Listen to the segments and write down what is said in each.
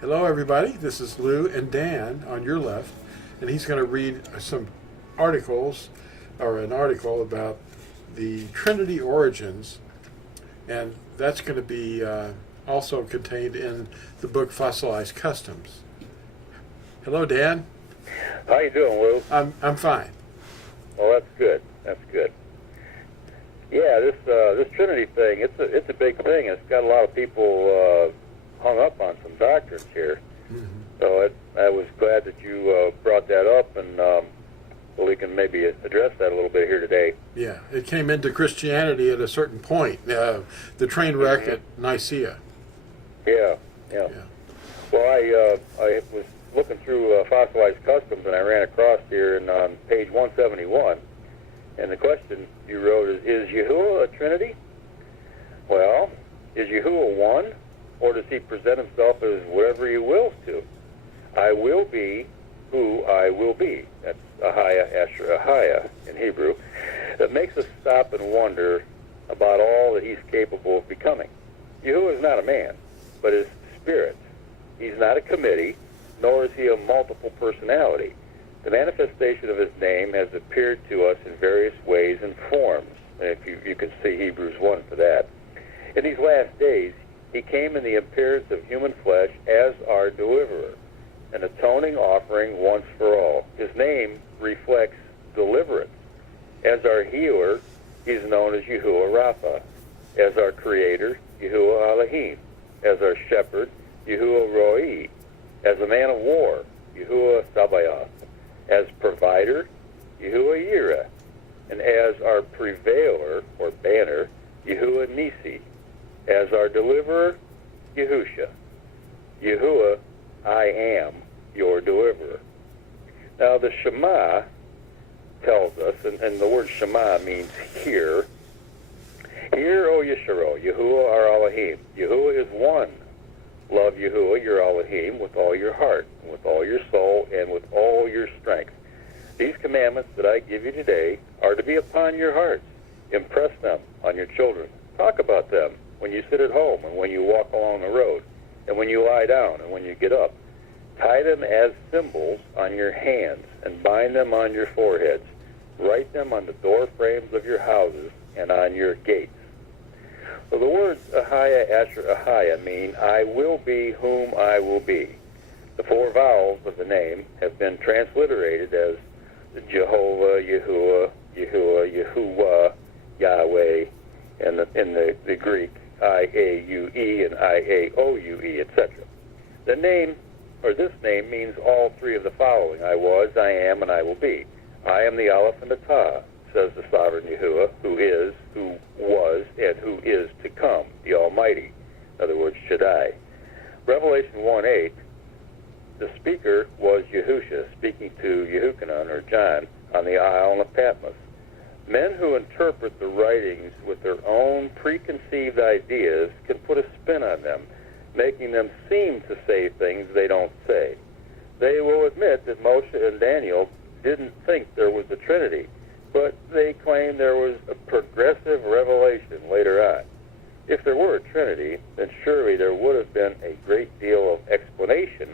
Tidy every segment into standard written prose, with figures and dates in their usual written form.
Hello, everybody. This is Lew and Dan on your left, and he's going to read some articles, or an article about the Trinity origins, and that's going to be also contained in the book Fossilized Customs. Hello, Dan. How you doing, Lou? I'm fine. Well, that's good. That's good. Yeah, this Trinity thing, it's a big thing. It's got a lot of people hung up on some doctrines here. Mm-hmm. So I was glad that you brought that up, and so we can maybe address that a little bit here today. Yeah, it came into Christianity at a certain point, the train wreck at Nicaea. Yeah. Well, I was looking through Fossilized Customs, and I ran across here on page 171, and the question you wrote is Yahuwah a Trinity? Well, is Yahuwah one, or does he present himself as whatever he wills to? I will be who I will be. That's Ahaya, Asher, Ahaya in Hebrew. That makes us stop and wonder about all that he's capable of becoming. Yahuwah is not a man, but is spirit. He's not a committee, nor is he a multiple personality. The manifestation of his name has appeared to us in various ways and forms. And if you can see Hebrews 1 for that. In these last days, he came in the appearance of human flesh as our deliverer, an atoning offering once for all. His name reflects deliverance. As our healer, he's known as Yahuwah Rapha. As our creator, Yahuwah Elohim. As our shepherd, Yahuwah Roi. As a man of war, Yahuwah Sabaoth. As provider, Yahuwah Yireh. And as our prevailer, or banner, Yahuwah Nisi. As our deliverer, Yahusha. Yahuwah, I am your deliverer. Now the Shema tells us, and the word Shema means hear. Hear, O Yesharo, Yahuwah our Elohim. Yahuwah is one. Love Yahuwah, your Elohim, with all your heart, and with all your soul, and with all your strength. These commandments that I give you today are to be upon your hearts. Impress them on your children. Talk about them when you sit at home, and when you walk along the road, and when you lie down, and when you get up. Tie them as symbols on your hands, and bind them on your foreheads. Write them on the door frames of your houses and on your gates. So the words Ahaya, Asher, Ahaya mean I will be whom I will be. The four vowels of the name have been transliterated as Jehovah, Yahuwah, Yahuwah, Yahuwah, Yahweh, and in the Greek, I-A-U-E and I-A-O-U-E, etc. The name, or this name, means all three of the following. I was, I am, and I will be. I am the Aleph and the Tah, says the sovereign Yahuwah, who is, who was, and who is to come, the Almighty. In other words, Shaddai. Revelation 1:8, the speaker was Yahusha, speaking to Yehukanan, or John, on the isle of Patmos. Men who interpret the writings with their own preconceived ideas can put a spin on them, making them seem to say things they don't say. They will admit that Moshe and Daniel didn't think there was a Trinity, but they claim there was a progressive revelation later on. If there were a Trinity, then surely there would have been a great deal of explanation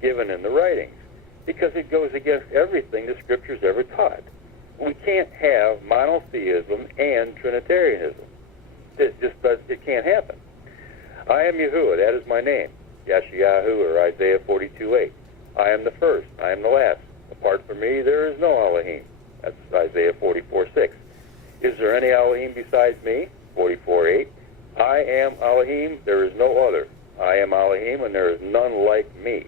given in the writings, because it goes against everything the Scriptures ever taught. We can't have monotheism and Trinitarianism. It can't happen. I am Yahuwah, that is my name. Yashayahu, or Isaiah 42:8. I am the first, I am the last. Apart from me, there is no Elohim. That's Isaiah 44:6. Is there any Elohim besides me? 44:8. I am Elohim, there is no other. I am Elohim, and there is none like me.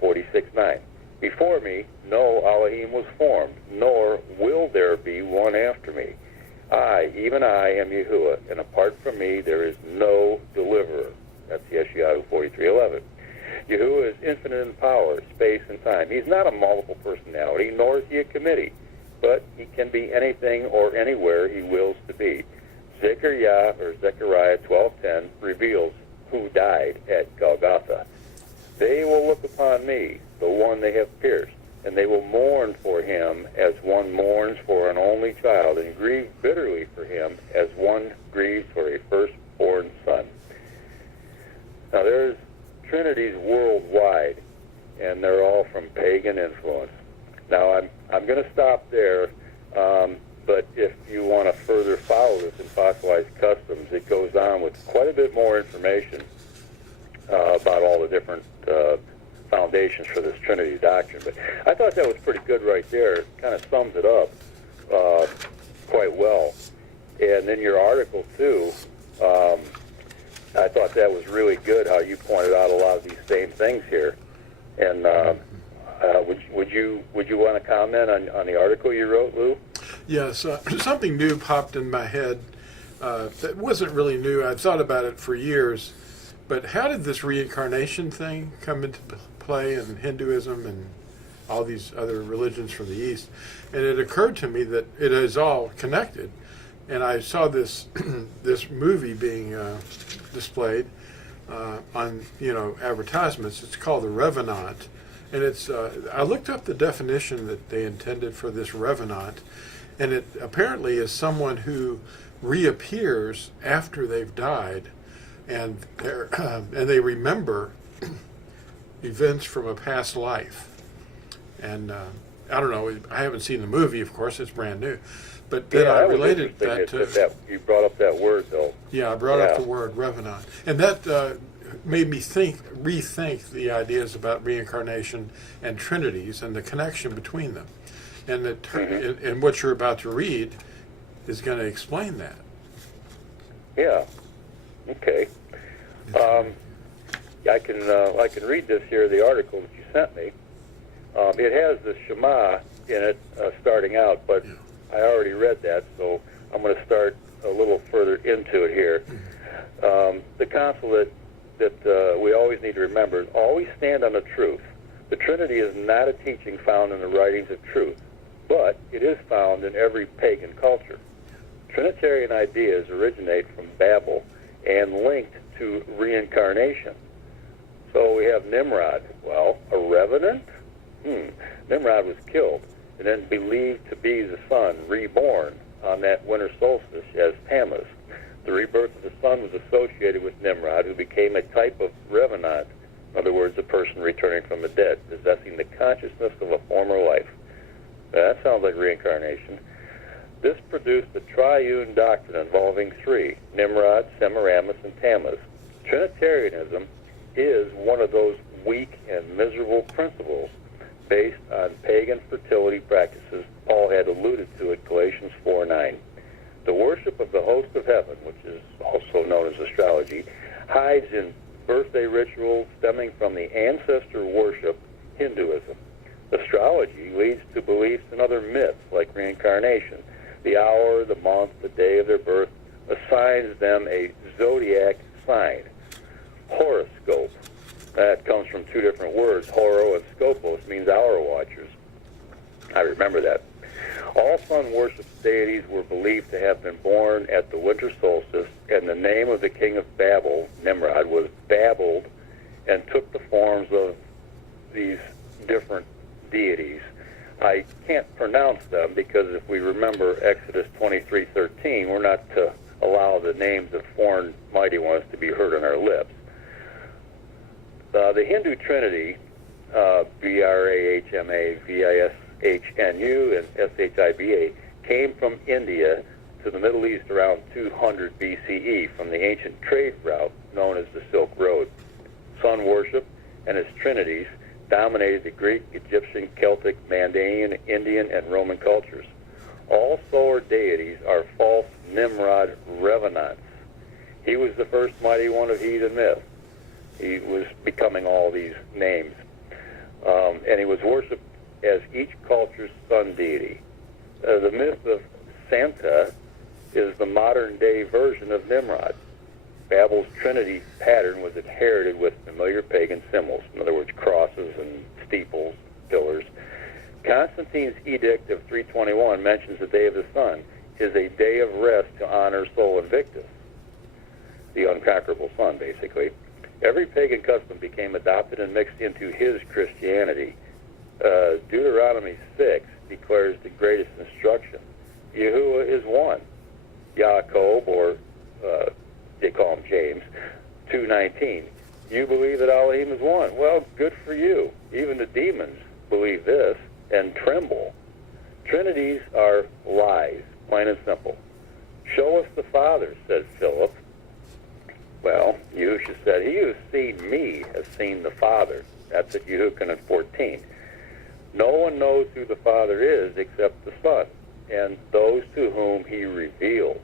46:9. Before me, no Elohim was formed, nor will there be one after me. I, even I, am Yahuwah, and apart from me, there is no deliverer. That's Yeshayahu 43:11. Yahuwah is infinite in power, space, and time. He's not a multiple personality, nor is he a committee, but he can be anything or anywhere he wills to be. Zechariah, or Zechariah 12:10, reveals who died at Golgotha. They will look upon me, the one they have pierced, and they will mourn for him as one mourns for an only child, and grieve bitterly for him as one grieves for a firstborn son. Now there's trinities worldwide, and they're all from pagan influence. Now, I'm going to stop there, but if you want to further follow this in Fossilized Customs, it goes on with quite a bit more information about all the different foundations for this Trinity doctrine. But I thought that was pretty good right there. It kind of sums it up quite well. And then your article, too, I thought that was really good, how you pointed out a lot of these same things here. And would you want to comment on the article you wrote, Lou? Yes, something new popped in my head that wasn't really new. I'd thought about it for years. But how did this reincarnation thing come into play in Hinduism and all these other religions from the East? And it occurred to me that it is all connected. And I saw this this movie being displayed on advertisements. It's called The Revenant, and it's I looked up the definition that they intended for this revenant, and it apparently is someone who reappears after they've died, and they remember events from a past life. And I don't know. I haven't seen the movie, of course. It's brand new. But then I related that to... You brought up that word, though. Yeah, I brought up the word revenant. And that made me rethink the ideas about reincarnation and trinities and the connection between them. And and what you're about to read is going to explain that. Yeah. Okay. I can read this here, the article that you sent me. It has the Shema in it starting out, but I already read that, so I'm going to start a little further into it here. The counsel that we always need to remember is always stand on the truth. The Trinity is not a teaching found in the writings of truth, but it is found in every pagan culture. Trinitarian ideas originate from Babel and linked to reincarnation. So we have Nimrod. Well, a revenant? Nimrod was killed and then believed to be the sun reborn on that winter solstice as Tammuz. The rebirth of the sun was associated with Nimrod, who became a type of revenant, in other words, a person returning from the dead, possessing the consciousness of a former life. That sounds like reincarnation. This produced the triune doctrine involving three, Nimrod, Semiramis, and Tammuz. Trinitarianism is one of those weak and miserable principles based on pagan fertility practices Paul had alluded to at Galatians 4:9. The worship of the host of heaven, which is also known as astrology, hides in birthday rituals stemming from the ancestor worship Hinduism. Astrology leads to beliefs in other myths like reincarnation. The hour, the month, the day of their birth assigns them a zodiac sign. Horoscope. That comes from two different words. Horo and scopos means hour watchers. I remember that. All sun worship deities were believed to have been born at the winter solstice, and the name of the king of Babel, Nimrod, was babbled and took the forms of these different deities. I can't pronounce them because if we remember Exodus 23:13, we're not to allow the names of foreign mighty ones to be heard on our lips. The Hindu Trinity, Brahma, Vishnu, and Shiva, came from India to the Middle East around 200 BCE from the ancient trade route known as the Silk Road. Sun worship and its trinities dominated the Greek, Egyptian, Celtic, Mandaean, Indian, and Roman cultures. All solar deities are false Nimrod revenants. He was the first mighty one of heathen myth. He was becoming all these names. And he was worshipped as each culture's sun deity. The myth of Santa is the modern-day version of Nimrod. Babel's Trinity pattern was inherited with familiar pagan symbols, in other words, crosses and steeples, pillars. Constantine's edict of 321 mentions the day of the sun is a day of rest to honor Sol Invictus, the unconquerable sun, basically. Every pagan custom became adopted and mixed into his Christianity. Deuteronomy 6 declares the greatest instruction. Yahuwah is one. Jacob, or they call him James, 2:19. you believe that Elohim is one. Well, good for you. Even the demons believe this and tremble. Trinities are lies, plain and simple. Show us the Father, said Philip. Well, Yahushua said, he who has seen me has seen the Father. That's at Yehukanan 14. No one knows who the Father is except the Son, and those to whom he reveals.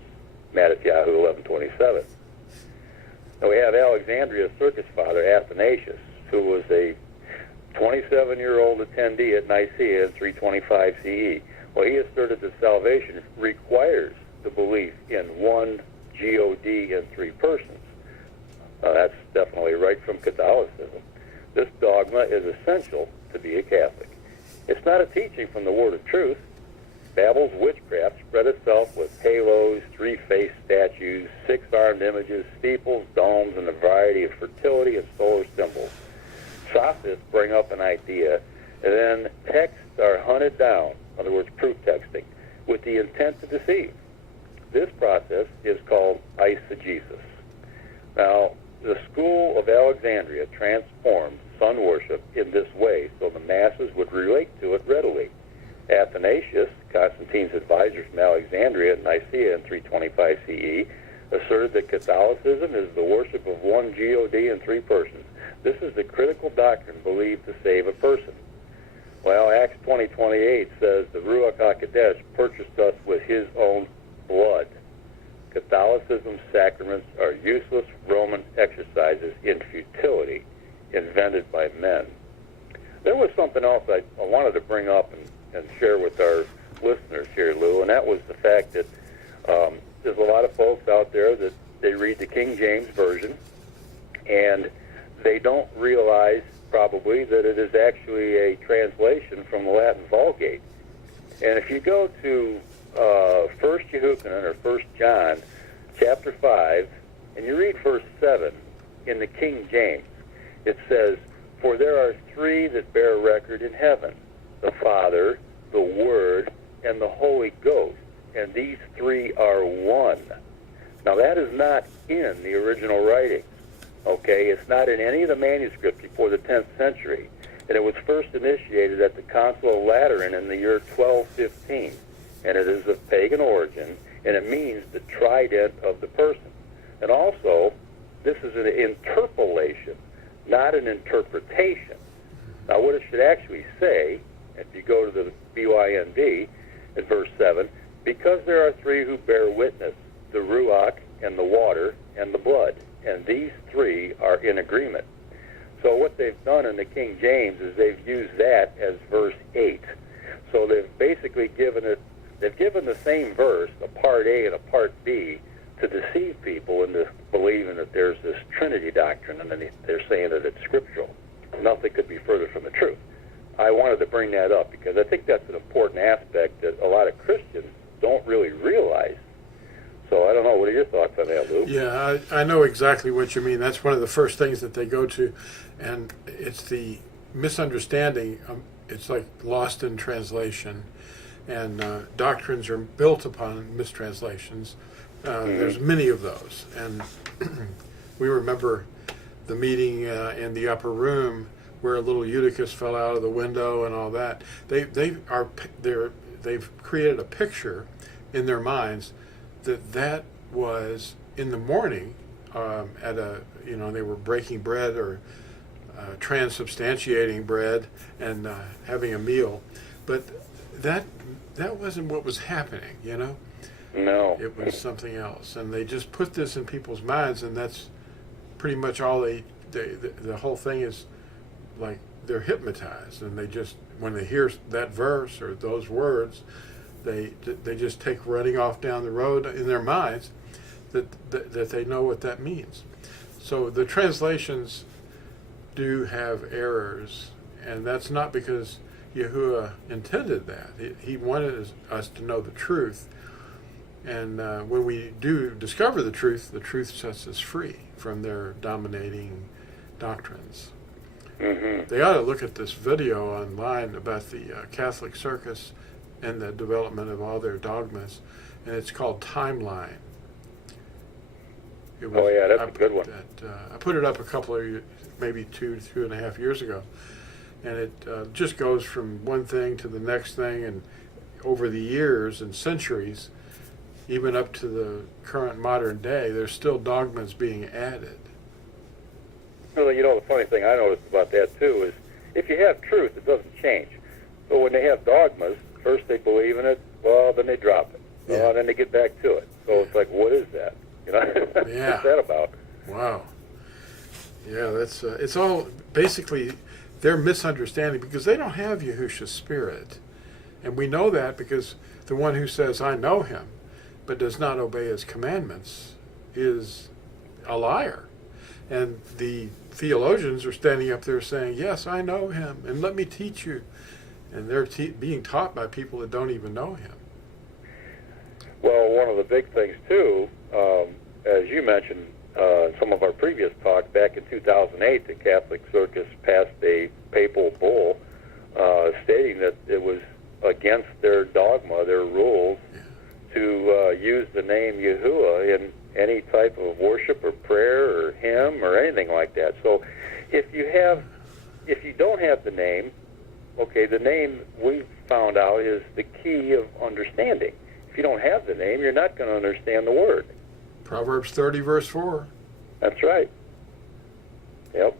Matthew 11:27. Now we have Alexandria's circus father, Athanasius, who was a 27-year-old attendee at Nicaea in 325 CE. Well, he asserted that salvation requires the belief in one God in three persons. That's definitely right from Catholicism. This dogma is essential to be a Catholic. It's not a teaching from the Word of Truth. Babel's witchcraft spread itself with halos, three-faced statues, six-armed images, steeples, domes, and a variety of fertility and solar symbols. Sophists bring up an idea, and then texts are hunted down, in other words, proof texting, with the intent to deceive. This process is called eisegesis. Now, the school of Alexandria transformed sun worship in this way so the masses would relate to it readily. Athanasius, Constantine's advisor from Alexandria at Nicaea in 325 CE, asserted that Catholicism is the worship of one God in three persons. This is the critical doctrine believed to save a person. Well, Acts 20:28 says the Ruach HaKodesh purchased us with his own blood. Catholicism's sacraments are useless Roman exercises in futility invented by men. There was something else I wanted to bring up and share with our listeners here, Lou, and that was the fact that there's a lot of folks out there that they read the King James Version, and they don't realize probably that it is actually a translation from the Latin Vulgate. And if you go to 1 Yehukanan or 1 John chapter 5, and you read verse 7 in the King James, it says, "For there are three that bear record in heaven, the Father, the Word, and the Holy Ghost, and these three are one." Now that is not in the original writings, okay? It's not in any of the manuscripts before the 10th century, and it was first initiated at the Council of Lateran in the year 1215, and it is of pagan origin, and it means the trident of the person. And also, this is an interpolation, not an interpretation. Now what it should actually say, if you go to the BYND in verse 7, because there are three who bear witness, the Ruach and the water and the blood, and these three are in agreement. So what they've done in the King James is they've used that as verse 8. So they've basically given the same verse, a part A and a part B, to deceive people into believing that there's this Trinity doctrine, and then they're saying that it's scriptural. Nothing could be further from the truth. I wanted to bring that up because I think that's an important aspect that a lot of Christians don't really realize. So I don't know, what are your thoughts on that, Lou? Yeah, I know exactly what you mean. That's one of the first things that they go to, and it's the misunderstanding. It's like lost in translation, and doctrines are built upon mistranslations. There's many of those, and we remember the meeting in the upper room where a little Eutychus fell out of the window and all that. They've created a picture in their minds that was in the morning they were breaking bread or transubstantiating bread and having a meal, but that wasn't what was happening, No. It was something else, and they just put this in people's minds, and that's pretty much all the whole thing is like they're hypnotized, and they just, when they hear that verse or those words, they just take running off down the road in their minds that they know what that means. So the translations do have errors, and that's not because Yahuwah intended that. He wanted us to know the truth, and when we do discover the truth sets us free from their dominating doctrines. Mm-hmm. They ought to look at this video online about the Catholic circus and the development of all their dogmas, and it's called Timeline. It Oh yeah, that's a good one. I put it up a couple of maybe 2.5 years ago, and it just goes from one thing to the next thing, and over the years and centuries, even up to the current modern day, there's still dogmas being added. Well, you know, the funny thing I noticed about that too is if you have truth, it doesn't change. But when they have dogmas, first they believe in it, well, then they drop it, Yeah. and then they get back to it. So it's like, what is that? You know, Yeah. what's that about? Wow. Yeah, that's it's all basically their misunderstanding because they don't have Yahushua's spirit, and we know that because the one who says I know him, but does not obey his commandments, is a liar, and the theologians are standing up there saying, yes, I know him, and let me teach you, and they're being taught by people that don't even know him. Well, one of the big things too, as you mentioned in some of our previous talks, back in 2008, the Catholic Circus passed a papal bull stating that it was against their dogma, their rules, to use the name Yahuwah in any type of worship or prayer or hymn or anything like that. So if you don't have the name, okay, the name we found out is the key of understanding. If you don't have the name, you're not going to understand the word. Proverbs 30, verse 4. That's right. Yep.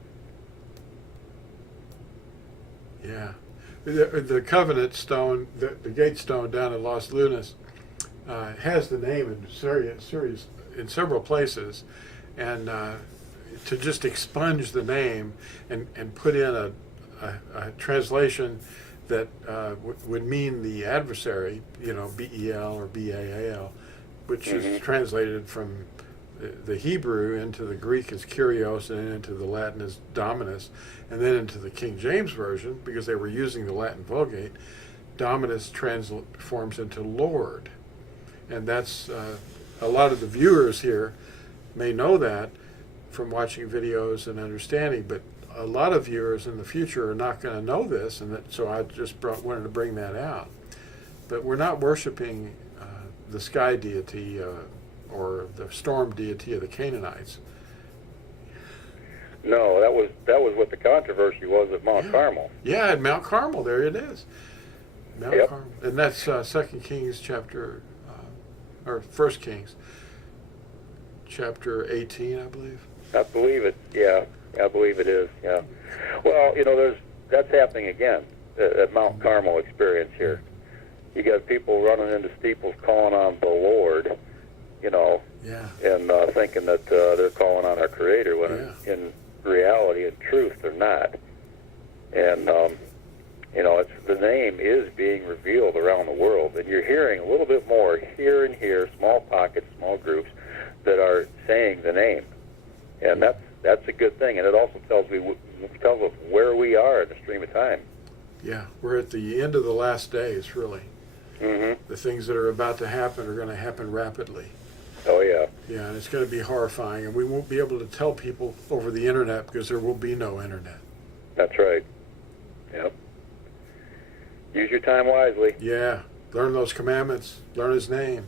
Yeah. The covenant stone, the gate stone down in Los Lunas, has the name in several places, and to just expunge the name and put in a translation that would mean the adversary, you know, B-E-L or B-A-A-L, which is translated from the Hebrew into the Greek as Kyrios and into the Latin as Dominus, and then into the King James Version, because they were using the Latin Vulgate, Dominus transforms into Lord. And that's, a lot of the viewers here may know that from watching videos and understanding, but a lot of viewers in the future are not going to know this, and so I just wanted to bring that out. But we're not worshiping the sky deity or the storm deity of the Canaanites. No, that was what the controversy was at Mount Carmel. Yeah, at Mount Carmel, there it is. Mount Carmel, and that's 2 Kings chapter, or 1 Kings chapter 18, I believe. I believe it. Yeah, I believe it is. Yeah. Well, you know, that's happening again at Mount Carmel experience here. You got people running into steeples calling on the Lord, you know, and thinking that they're calling on our Creator when in reality and truth they're not. And you know, the name is being revealed around the world, and you're hearing a little bit more here and here, small pockets, small groups that are saying the name, and that's a good thing, and it also tells us where we are in the stream of time. Yeah, we're at the end of the last days, really. The things that are about to happen are going to happen rapidly. Oh, yeah. Yeah, and it's going to be horrifying, and we won't be able to tell people over the internet because there will be no internet. That's right. Yep. Use your time wisely. Yeah, learn those commandments, learn his name,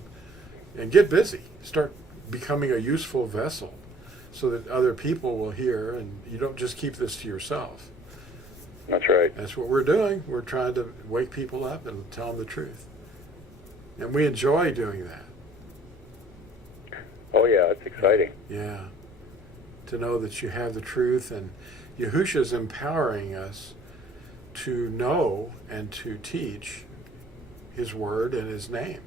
and get busy. Start becoming a useful vessel so that other people will hear, and you don't just keep this to yourself. That's right. That's what we're doing. We're trying to wake people up and tell them the truth. And we enjoy doing that. Oh, yeah, it's exciting. Yeah. To know that you have the truth, and Yahushua is empowering us to know and to teach his word and his name.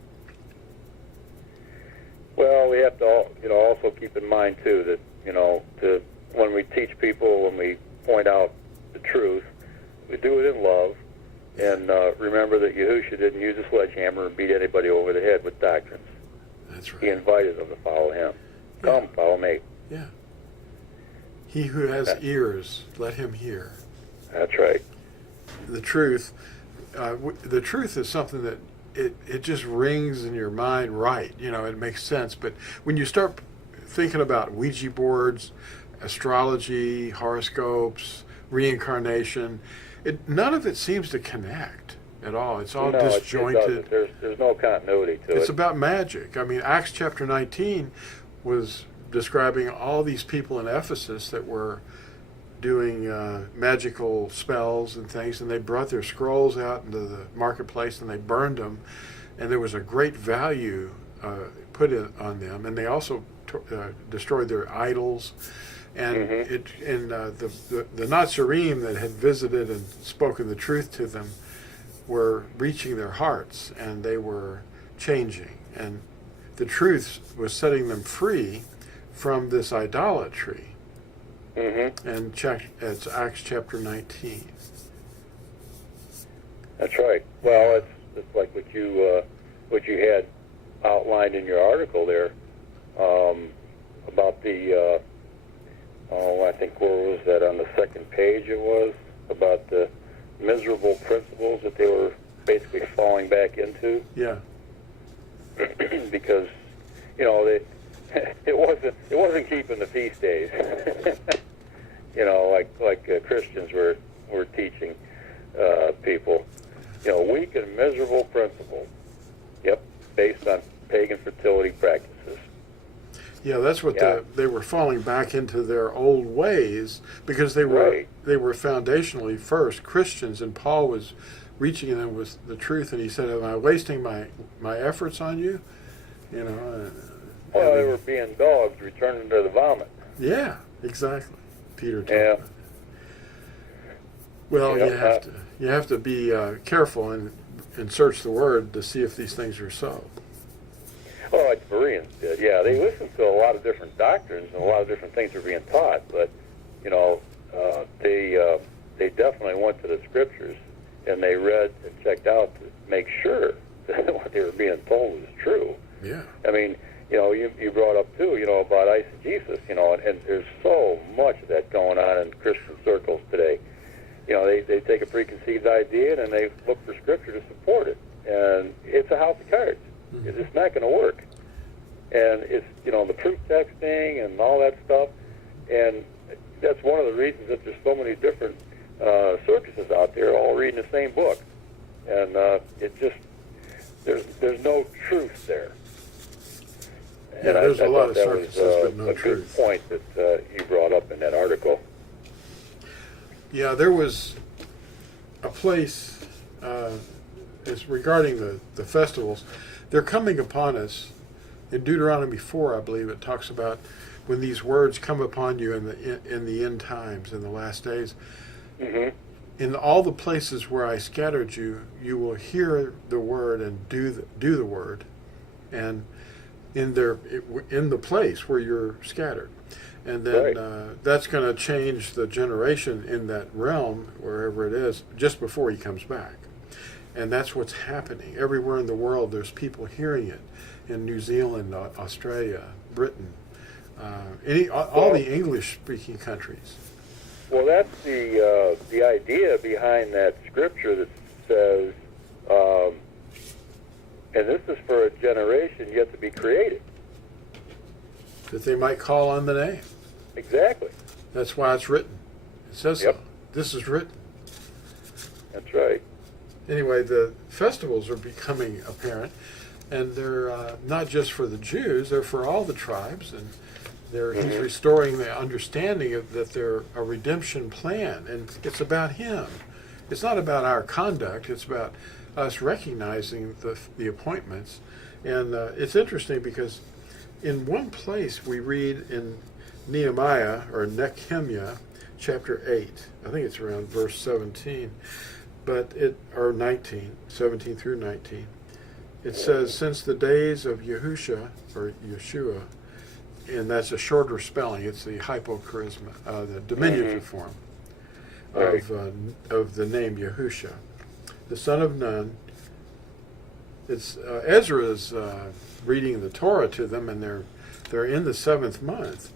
Well, we have to, also keep in mind too that, when we teach people, when we point out the truth, we do it in love, and remember that Yahushua didn't use a sledgehammer and beat anybody over the head with doctrines. That's right. He invited them to follow him. Come, follow me. Yeah. He who has ears, let him hear. That's right. The truth is something that it just rings in your mind right. It makes sense. But when you start thinking about Ouija boards, astrology, horoscopes, reincarnation, none of it seems to connect at all. It's all disjointed. It there's no continuity to it. It's about magic. I mean, Acts chapter 19 was describing all these people in Ephesus that were doing magical spells and things, and they brought their scrolls out into the marketplace and they burned them, and there was a great value put on them, and they also destroyed their idols. And the Nazarene that had visited and spoken the truth to them were reaching their hearts, and they were changing, and the truth was setting them free from this idolatry. And it's Acts chapter 19. That's right. Well, it's like what you had outlined in your article there about the I think where was that, on the second page it was, about the miserable principles that they were basically falling back into. Yeah. Because it wasn't keeping the feast days. like Christians were teaching people. Weak and miserable principles. Yep, based on pagan fertility practices. Yeah, that's what they were falling back into their old ways, because they were foundationally first Christians, and Paul was reaching them with the truth, and he said, "Am I wasting my efforts on you?" Well, they were being dogs returning to the vomit. Yeah, exactly. Peter told Yeah. that. Well, you have to be careful and search the Word to see if these things are so. Well, like the Bereans did, yeah. They listened to a lot of different doctrines and a lot of different things were being taught, but they definitely went to the Scriptures and they read and checked out to make sure that what they were being told was true. Yeah. I mean, you brought up too, about eisegesis, and there's so much of that going on in Christian circles today. They take a preconceived idea and then they look for Scripture to support it, and it's a house of cards. It's just not going to work. And it's, the proof texting and all that stuff. And that's one of the reasons that there's so many different circuses out there all reading the same book. And it just, there's no truth there. Yeah, and there's a lot of that circuses, was but no a truth. good point that you brought up in that article. Yeah, there was a place, it's regarding the festivals. They're coming upon us. In Deuteronomy 4, I believe, it talks about when these words come upon you in the end times, in the last days. In all the places where I scattered you, you will hear the word and do the word, and in the place where you're scattered. And then that's going to change the generation in that realm, wherever it is, just before he comes back. And that's what's happening. Everywhere in the world, there's people hearing it. In New Zealand, Australia, Britain, all the English-speaking countries. Well, that's the idea behind that scripture that says, and this is for a generation yet to be created. That they might call on the name. Exactly. That's why it's written. It says so. This is written. That's right. Anyway, the festivals are becoming apparent, and they're not just for the Jews, they're for all the tribes, and he's restoring the understanding of that they're a redemption plan, and it's about him. It's not about our conduct, it's about us recognizing the appointments. And it's interesting because in one place we read in Nehemiah, or Nehemiah, chapter 8, I think it's around verse 17, or 19, 17 through 19. It says, since the days of Yeshua, and that's a shorter spelling, it's the hypocharisma, the diminutive form of the name Yahusha, the son of Nun. It's Ezra's reading the Torah to them, and they're in the 7th month.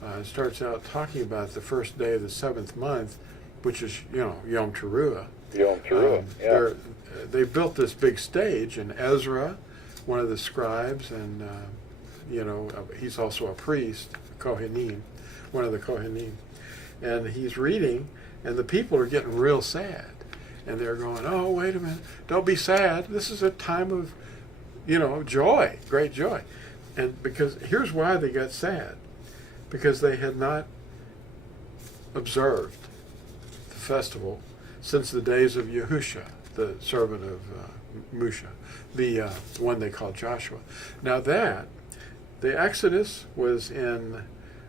It starts out talking about the first day of the 7th month, which is Yom Teruah. Yom Teruah. Yeah. They built this big stage, and Ezra, one of the scribes, and he's also a priest, Kohanim, one of the Kohanim, and he's reading, and the people are getting real sad, and they're going, "Oh, wait a minute! Don't be sad. This is a time of, joy, great joy," and because here's why they got sad. because they had not observed the festival since the days of Yahusha, the servant of Musha, the one they called Joshua. Now the Exodus was in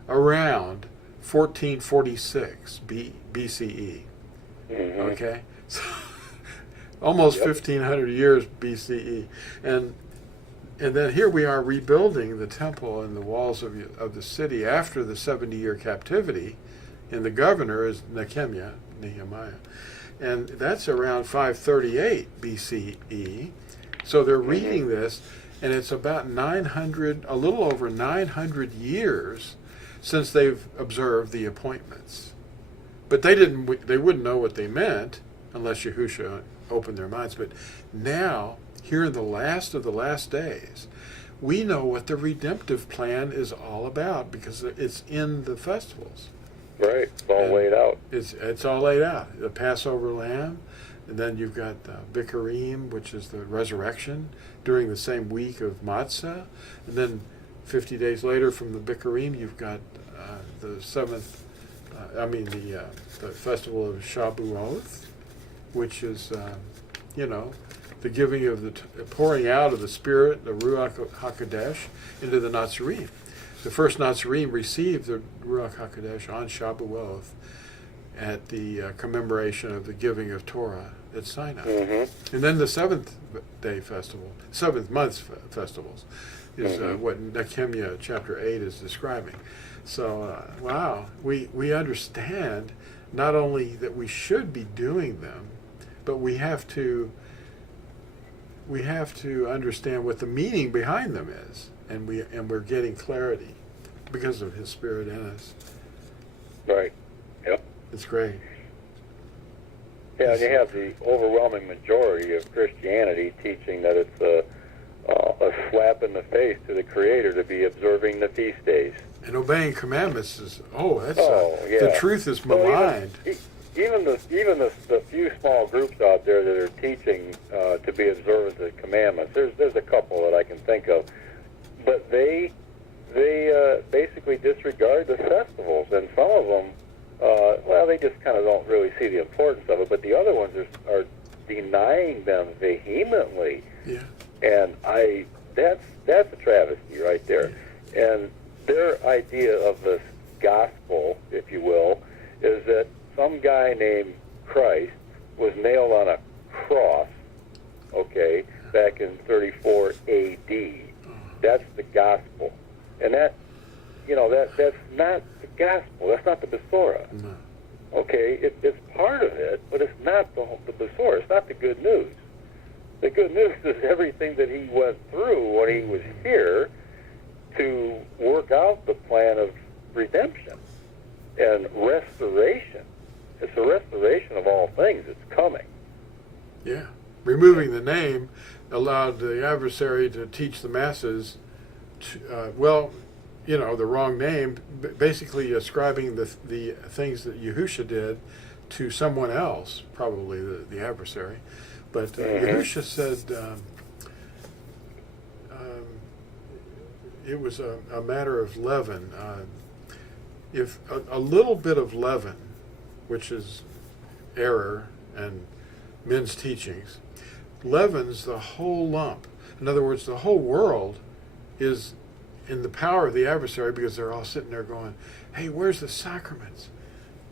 around 1446 BCE. Mm-hmm. Okay, so almost 1500 years BCE, and then here we are rebuilding the temple and the walls of the city after the 70-year captivity, and the governor is Nehemiah, and that's around 538 BCE. So they're reading this, and it's about 900, a little over 900 years since they've observed the appointments. But they wouldn't know what they meant unless Yahusha opened their minds. But now, here in the last of the last days, we know what the redemptive plan is all about because it's in the festivals. Right, it's all laid out. It's all laid out. The Passover lamb, and then you've got Bikurim, which is the resurrection during the same week of Matzah, and then 50 days later from the Bikurim, you've got the seventh. The festival of Shabuoth, which is the giving of the pouring out of the Spirit, the Ruach HaKodesh, into the Nazarene. The first Nazarene received the Ruach HaKodesh on Shabuoth at the commemoration of the giving of Torah at Sinai. Mm-hmm. And then the seventh month festivals is what Nehemiah chapter 8 is describing. So, wow, we understand not only that we should be doing them, but we have to understand what the meaning behind them is, and we're getting clarity because of His Spirit in us. Right. Yep. It's great. Yeah, and you have the overwhelming majority of Christianity teaching that it's a slap in the face to the Creator to be observing the feast days. And obeying commandments is yeah. The truth is maligned. Even the few small groups out there that are teaching to be observant of the commandments. There's a couple that I can think of, but they basically disregard the festivals, and some of them, they just kind of don't really see the importance of it. But the other ones are denying them vehemently. Yeah. And that's a travesty right there. Yeah. And their idea of this gospel, if you will, is that some guy named Christ was nailed on a cross, back in 34 A.D. That's the gospel. And that's not the gospel. That's not the Besorah. No. Okay? It's part of it, but it's not the Besorah. It's not the good news. The good news is everything that he went through when he was here to work out the plan of redemption and restoration. It's a restoration of all things. It's coming. Yeah. Removing the name allowed the adversary to teach the masses, the wrong name, basically ascribing the things that Yahusha did to someone else, probably the adversary. But Yahusha said it was a matter of leaven. If a little bit of leaven, which is error and men's teachings, leavens the whole lump. In other words, the whole world is in the power of the adversary because they're all sitting there going, hey, where's the sacraments?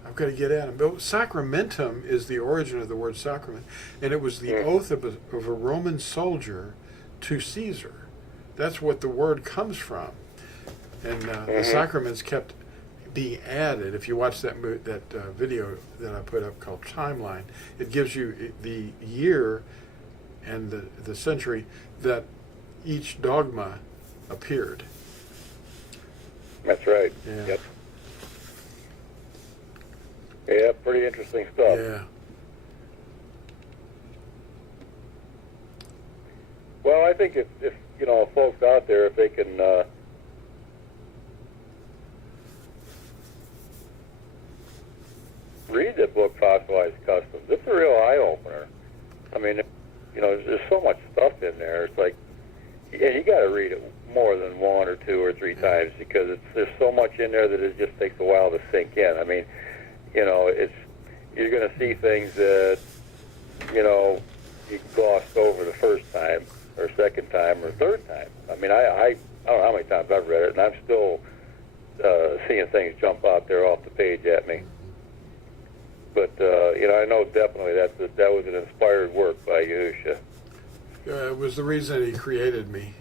I've got to get at them. But sacramentum is the origin of the word sacrament, and it was the oath of a Roman soldier to Caesar. That's what the word comes from. And the sacraments kept being added. If you watch that video that I put up called Timeline, it gives you the year and the century that each dogma appeared. That's right. Yeah. Yep. Yeah, pretty interesting stuff. Yeah. Well, I think if folks out there, if they can read the book Fossilized Customs, it's a real eye-opener. I mean, there's so much stuff in there. It's like, yeah, you got to read it more than one or two or three times, because there's so much in there that it just takes a while to sink in. I mean, you know, you're going to see things that, you know, you glossed over the first time or second time or third time. I mean, I don't know how many times I've read it, and I'm still seeing things jump out there off the page at me. But, you know, I know definitely that was an inspired work by Yahusha. It was the reason he created me.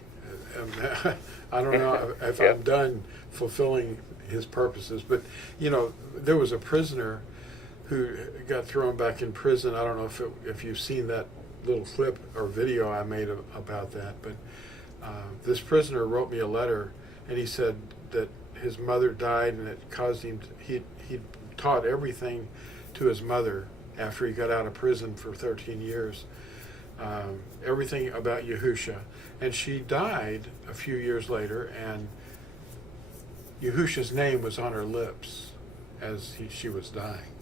I don't know if Yeah. I'm done fulfilling his purposes, but, you know, there was a prisoner who got thrown back in prison. I don't know if you've seen that little clip or video I made about that, but this prisoner wrote me a letter, and he said that his mother died, and it caused him he taught everything to his mother after he got out of prison for 13 years, everything about Yahusha. And she died a few years later, and Yahusha's name was on her lips as she was dying.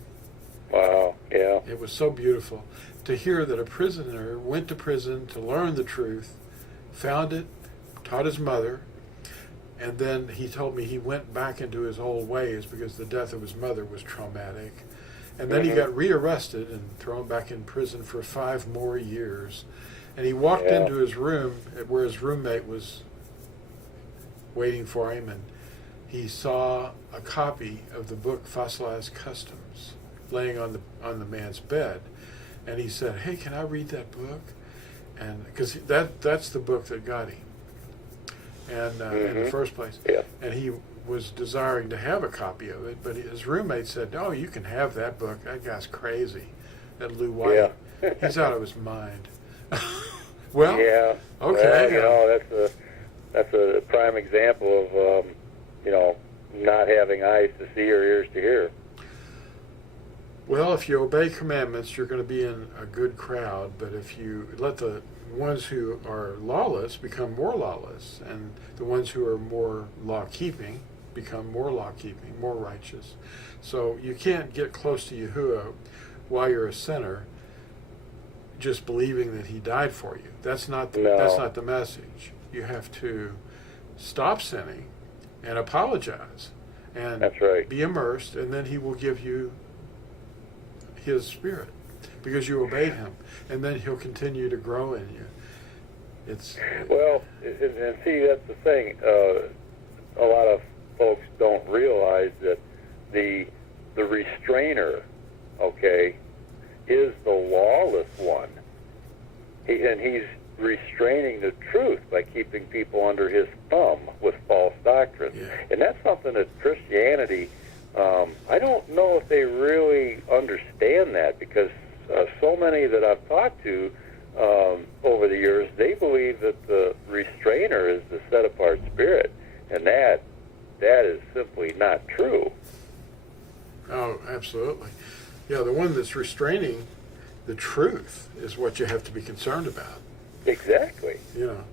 Wow, yeah. It was so beautiful to hear that a prisoner went to prison to learn the truth, found it, taught his mother, and then he told me he went back into his old ways because the death of his mother was traumatic. And then he got rearrested and thrown back in prison for 5 more years. And he walked into his room where his roommate was waiting for him, and he saw a copy of the book Fossilized Customs laying on the man's bed. And he said, "Hey, can I read that book?" And because that's the book that got him, and in the first place. Yeah. And he was desiring to have a copy of it, but his roommate said, "No, you can have that book. That guy's crazy. That Lew White, Yeah. he's out of his mind." Well, yeah. okay. Well, you know, that's a prime example of you know, not having eyes to see or ears to hear. Well, if you obey commandments, you're going to be in a good crowd, but if you let the ones who are lawless become more lawless, and the ones who are more law-keeping become more law-keeping, more righteous. So you can't get close to Yahuwah while you're a sinner just believing that he died for you. That's not the message. You have to stop sinning and apologize and That's right. be immersed, and then he will give you his spirit because you obeyed him, and then he'll continue to grow in you. Well, and see, that's the thing. A lot of folks don't realize that the restrainer, okay, is the lawless one. And he's restraining the truth by keeping people under his thumb with false doctrine. Yeah. And that's something that Christianity, I don't know if they really understand that, because so many that I've talked to over the years, they believe that the restrainer is the set-apart spirit, and that is simply not true. Oh, absolutely. Yeah, the one that's restraining the truth is what you have to be concerned about. Exactly. You know,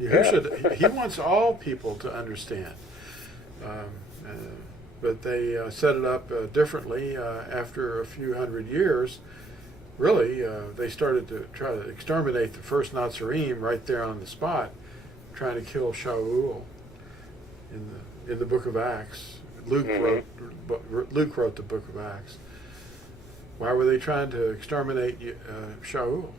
Yahushua, he wants all people to understand. But they set it up differently after a few hundred years. Really, they started to try to exterminate the first Nazarene right there on the spot, trying to kill Shaul in the Book of Acts. Luke wrote the Book of Acts. Why were they trying to exterminate Shaul?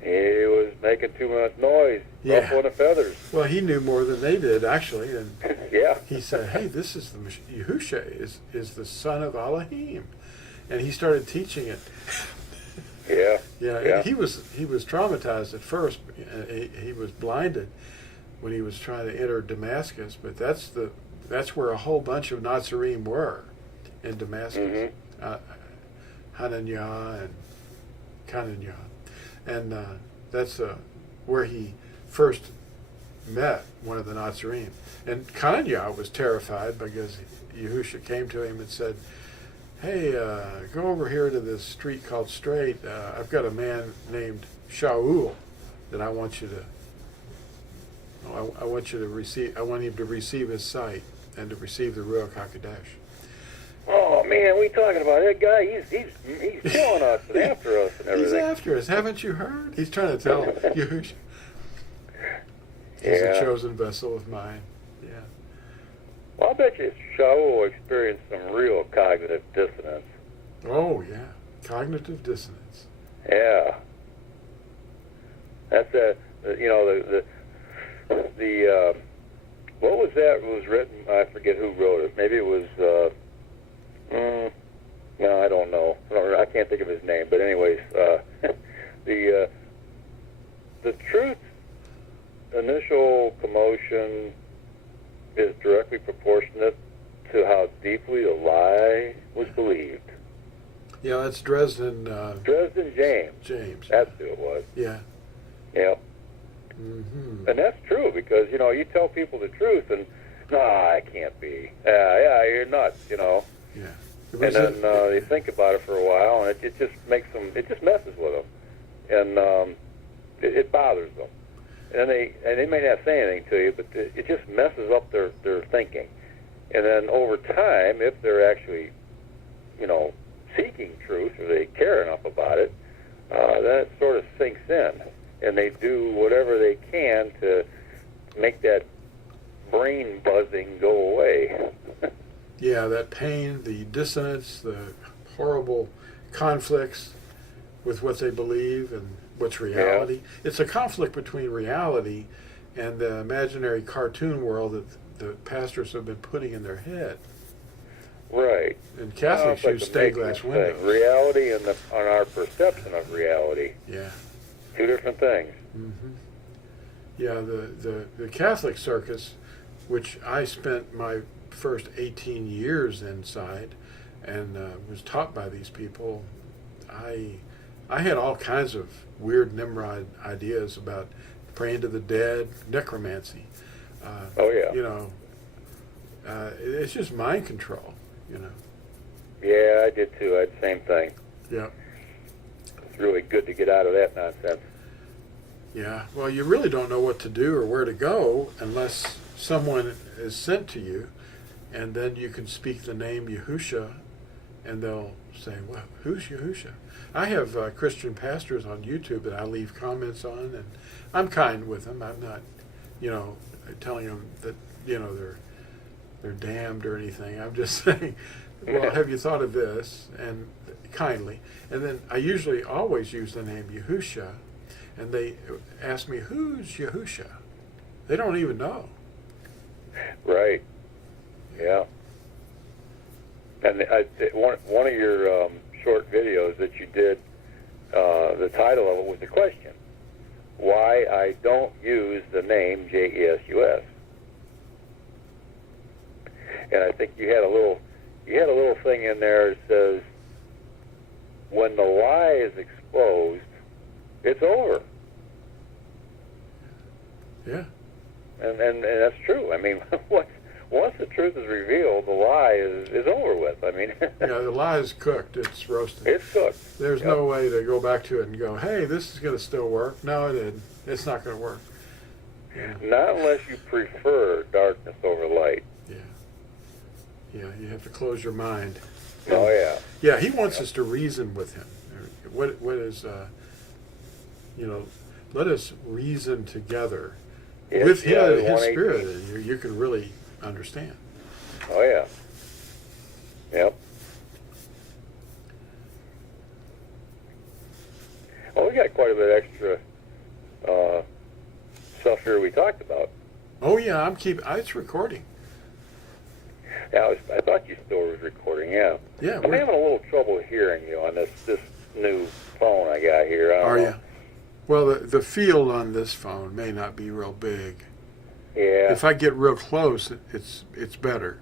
He was making too much noise, ruffling the feathers. Well, he knew more than they did, actually, and Yeah. he said, "Hey, this is Yahusha is the son of Elohim," and he started teaching it. Yeah. Yeah. He was traumatized at first. He was blinded when he was trying to enter Damascus, but that's where a whole bunch of Nazarene were in Damascus. Hananiah and Kananiah. And that's where he first met one of the Nazarene. And Kananiah was terrified because Yahusha came to him and said, "Hey, go over here to this street called Straight. I've got a man named Shaul that I want you to receive. I want him to receive his sight and to receive the Ruach HaKodesh." Oh man, we talking about that guy? He's killing us and after us and everything. He's after us. Haven't you heard? He's trying to tell Yahusha. He's a chosen vessel of mine. Yeah. Well, I bet you Shaul experienced some real cognitive dissonance. Oh, yeah. Cognitive dissonance. Yeah. That's what was that was written? I forget who wrote it. Maybe it was, no, I don't know. I can't think of his name. But anyways, the truth's initial commotion is directly proportionate to how deeply the lie was believed. Yeah, that's Dresden. Dresden James. James. That's who it was. Yeah. Yep. Mm-hmm. And that's true because, you tell people the truth and, I can't be. Yeah, you're nuts, Yeah. And then they think about it for a while and it just makes them, it just messes with them. And it bothers them. And they may not say anything to you, but it just messes up their thinking. And then over time, if they're actually, seeking truth or they care enough about it, then it sort of sinks in. And they do whatever they can to make that brain buzzing go away. Yeah, that pain, the dissonance, the horrible conflicts with what they believe and what's reality. Yeah. It's a conflict between reality and the imaginary cartoon world that the pastors have been putting in their head. Right. And Catholics use stained glass windows. Reality and our perception of reality. Yeah. Two different things. Mm-hmm. Yeah, the Catholic circus, which I spent my first 18 years inside and was taught by these people, I had all kinds of weird Nimrod ideas about praying to the dead, necromancy. Oh, yeah. It's just mind control, Yeah, I did too. I had the same thing. Yeah. It's really good to get out of that nonsense. Yeah. Well, you really don't know what to do or where to go unless someone is sent to you, and then you can speak the name Yahusha, and they'll say, well, who's Yahusha? I have Christian pastors on YouTube that I leave comments on, and I'm kind with them. I'm not, telling them that, they're damned or anything. I'm just saying, well, have you thought of this? And kindly. And then I usually always use the name Yahusha, and they ask me, who's Yahusha? They don't even know. Right. Yeah. And one of your short videos that you did, the title of it was the question, why I don't use the name JESUS. And I think you had a little thing in there that says, when the lie is exposed, it's over. Yeah. And that's true. I mean, once the truth is revealed, the lie is over with. I mean, yeah, the lie is cooked. It's roasted. It's cooked. There's no way to go back to it and go, hey, this is going to still work. No, it didn't. It's not going to work. Yeah. Not unless you prefer darkness over light. Yeah. Yeah, you have to close your mind. Oh, yeah. Yeah, he wants us to reason with him. What is, let us reason together with his spirit, and you can really understand. Oh, yeah. Yep. Well, we got quite a bit extra stuff here we talked about. Oh, yeah, it's recording. Yeah, I thought you still was recording, yeah. Yeah. I'm having a little trouble hearing you on this new phone I got here. Are you? Well, the field on this phone may not be real big. Yeah. If I get real close, it's better.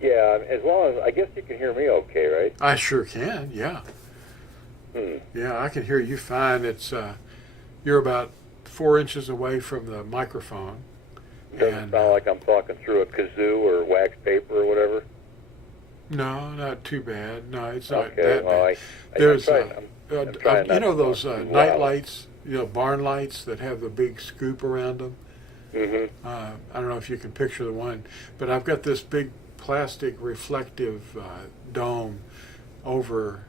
Yeah, as long as, I guess you can hear me okay, right? I sure can, yeah. Yeah, I can hear you fine. It's you're about 4 inches away from the microphone. Doesn't sound like I'm talking through a kazoo or wax paper or whatever. No, not too bad. No, it's not okay, that well, bad. There's, those night lights, barn lights that have the big scoop around them. Mm-hmm. I don't know if you can picture the one, but I've got this big plastic reflective dome over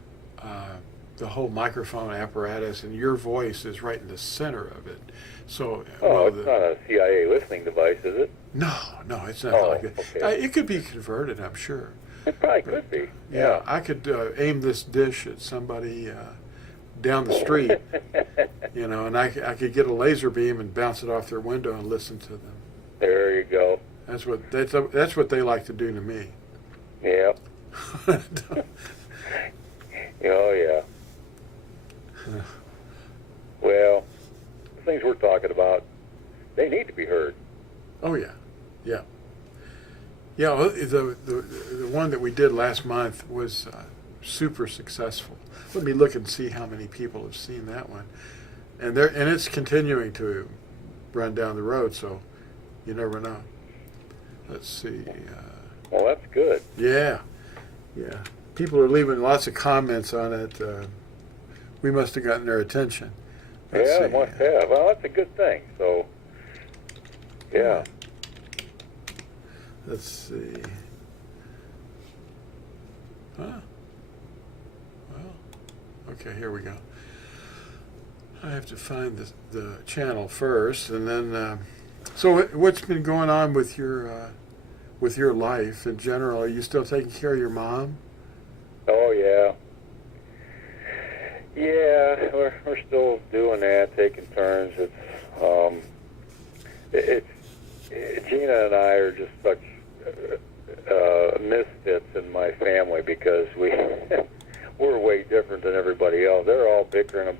the whole microphone apparatus, and your voice is right in the center of it. So, Oh, it's not a CIA listening device, is it? no, it's not Oh, like that. okay. It could be converted, I'm sure. It probably could be. Yeah, I could aim this dish at somebody down the street, you know, and I could get a laser beam and bounce it off their window and listen to them. There you go. That's what they like to do to me. Yeah. Oh, yeah. Well, the things we're talking about, they need to be heard. Oh yeah. Well, the one that we did last month was super successful. Let me look and see how many people have seen that one, and it's continuing to run down the road. So you never know. Let's see. Well, that's good. Yeah. People are leaving lots of comments on it. We must have gotten their attention. Let's Yeah, see. it must have. Well, that's a good thing. So, yeah. Let's see. Huh. Well, okay, here we go. I have to find the channel first, and then. So, what's been going on with your life in general? Are you still taking care of your mom? Oh, yeah. Yeah, we're still doing that, taking turns. Gina and I are just such misfits in my family because we're way different than everybody else. They're all bickering,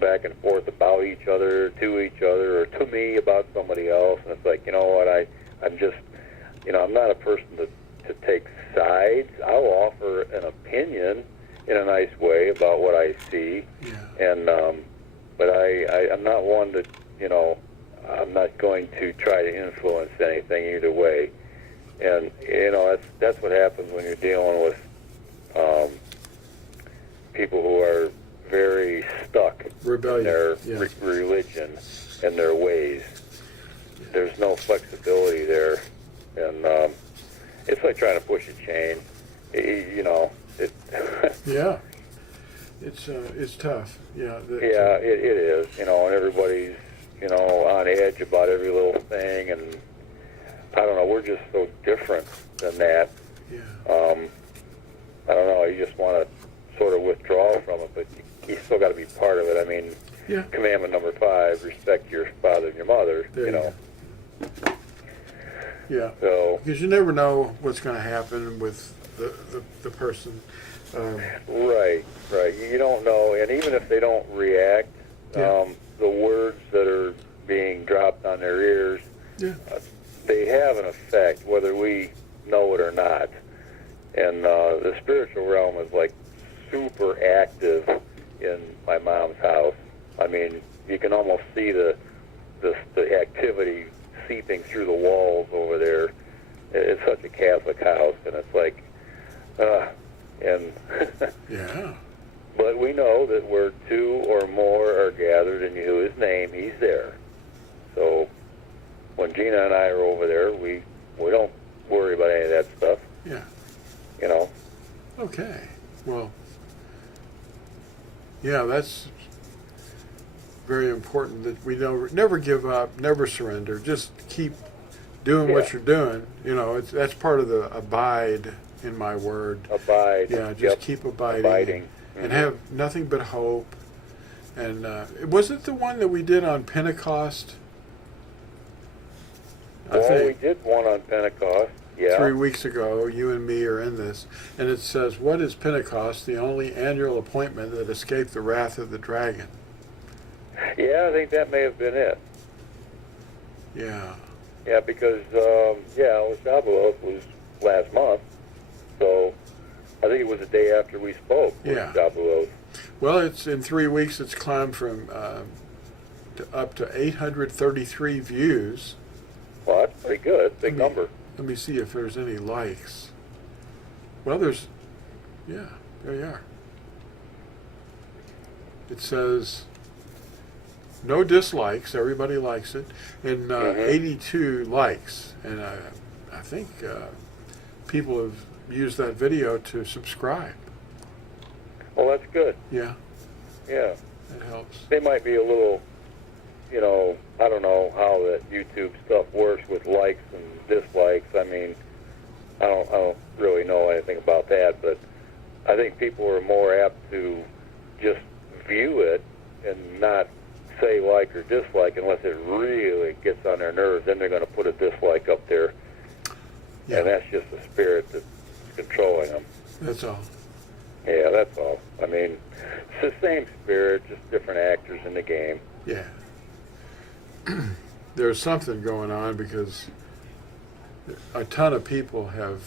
back and forth about each other, to each other, or to me about somebody else. And it's like, you know what, I'm just, I'm not a person to take sides. I'll offer an opinion in a nice way about what I see. Yeah. And but I'm not one to, I'm not going to try to influence anything either way. And that's what happens when you're dealing with people who are very stuck in their religion and their ways. There's no flexibility there, and it's like trying to push a chain. Yeah. It's tough. Yeah. Yeah, it is. And everybody's on edge about every little thing, and I don't know. We're just so different than that. Yeah. I don't know. You just want to sort of withdraw from it, but you still got to be part of it. I mean, Yeah. commandment number 5: respect your father and your mother. There you go. Yeah. So Because you never know what's going to happen with the person. right. You don't know, and even if they don't react, Yeah. the words that are being dropped on their ears, Yeah. they have an effect, whether we know it or not. And the spiritual realm is like super active in my mom's house. I mean, you can almost see the activity seeping through the walls over there. It's such a Catholic house, and it's like, and Yeah. but we know that where 2 or more are gathered in His name, He's there. So when Gina and I are over there, we don't worry about any of that stuff. Yeah. Okay. Well, yeah, that's very important that we never give up, never surrender. Just keep doing what you're doing. That's part of the abide in my word. Abide. Yeah, just Yep. keep abiding. Abiding. And have nothing but hope. And was it the one that we did on Pentecost? I Well, think we did one on Pentecost. Yeah. 3 weeks ago, you and me are in this, and it says, "What is Pentecost? The only annual appointment that escaped the wrath of the dragon." Yeah, I think that may have been it. Yeah. Yeah, because Shavuot was last month, so I think it was the day after we spoke. Yeah. Shavuot. Well, it's in 3 weeks. It's climbed from up to 833 views. Well, that's pretty good. Big number. Let me see if there's any likes. Well, there you are. It says no dislikes. Everybody likes it, and 82 likes. And I think people have used that video to subscribe. Well, that's good. Yeah, Yeah. that helps. They might be a little, I don't know how that YouTube stuff works with likes and dislikes. I mean, I don't really know anything about that, but I think people are more apt to just view it and not say like or dislike unless it really gets on their nerves. Then they're going to put a dislike up there, Yeah. and that's just the spirit that's controlling them. That's all. Yeah, that's all. I mean, it's the same spirit, just different actors in the game. Yeah. There's something going on because a ton of people have,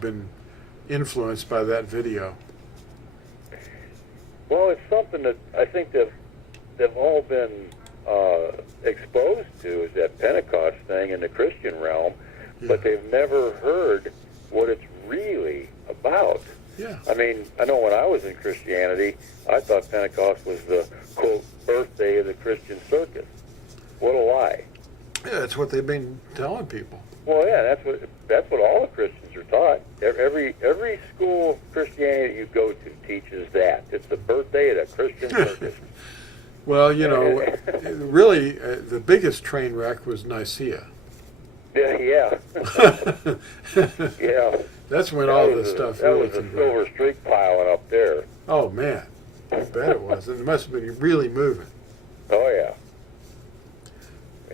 been influenced by that video. Well, it's something that I think they've all been exposed to, is that Pentecost thing in the Christian realm, Yeah. but they've never heard what it's really about. Yeah. I mean, I know when I was in Christianity, I thought Pentecost was the, quote, birthday of the Christian circus. What a lie. Yeah, that's what they've been telling people. Well, yeah, that's what all the Christians are taught. Every school of Christianity you go to teaches that. It's the birthday of the Christian circus. Well, really, the biggest train wreck was Nicaea. Yeah. Yeah. That's when all this stuff really That was a converged. silver streak piling up there. Oh, man. I bet it was. And it must have been really moving. Oh, yeah.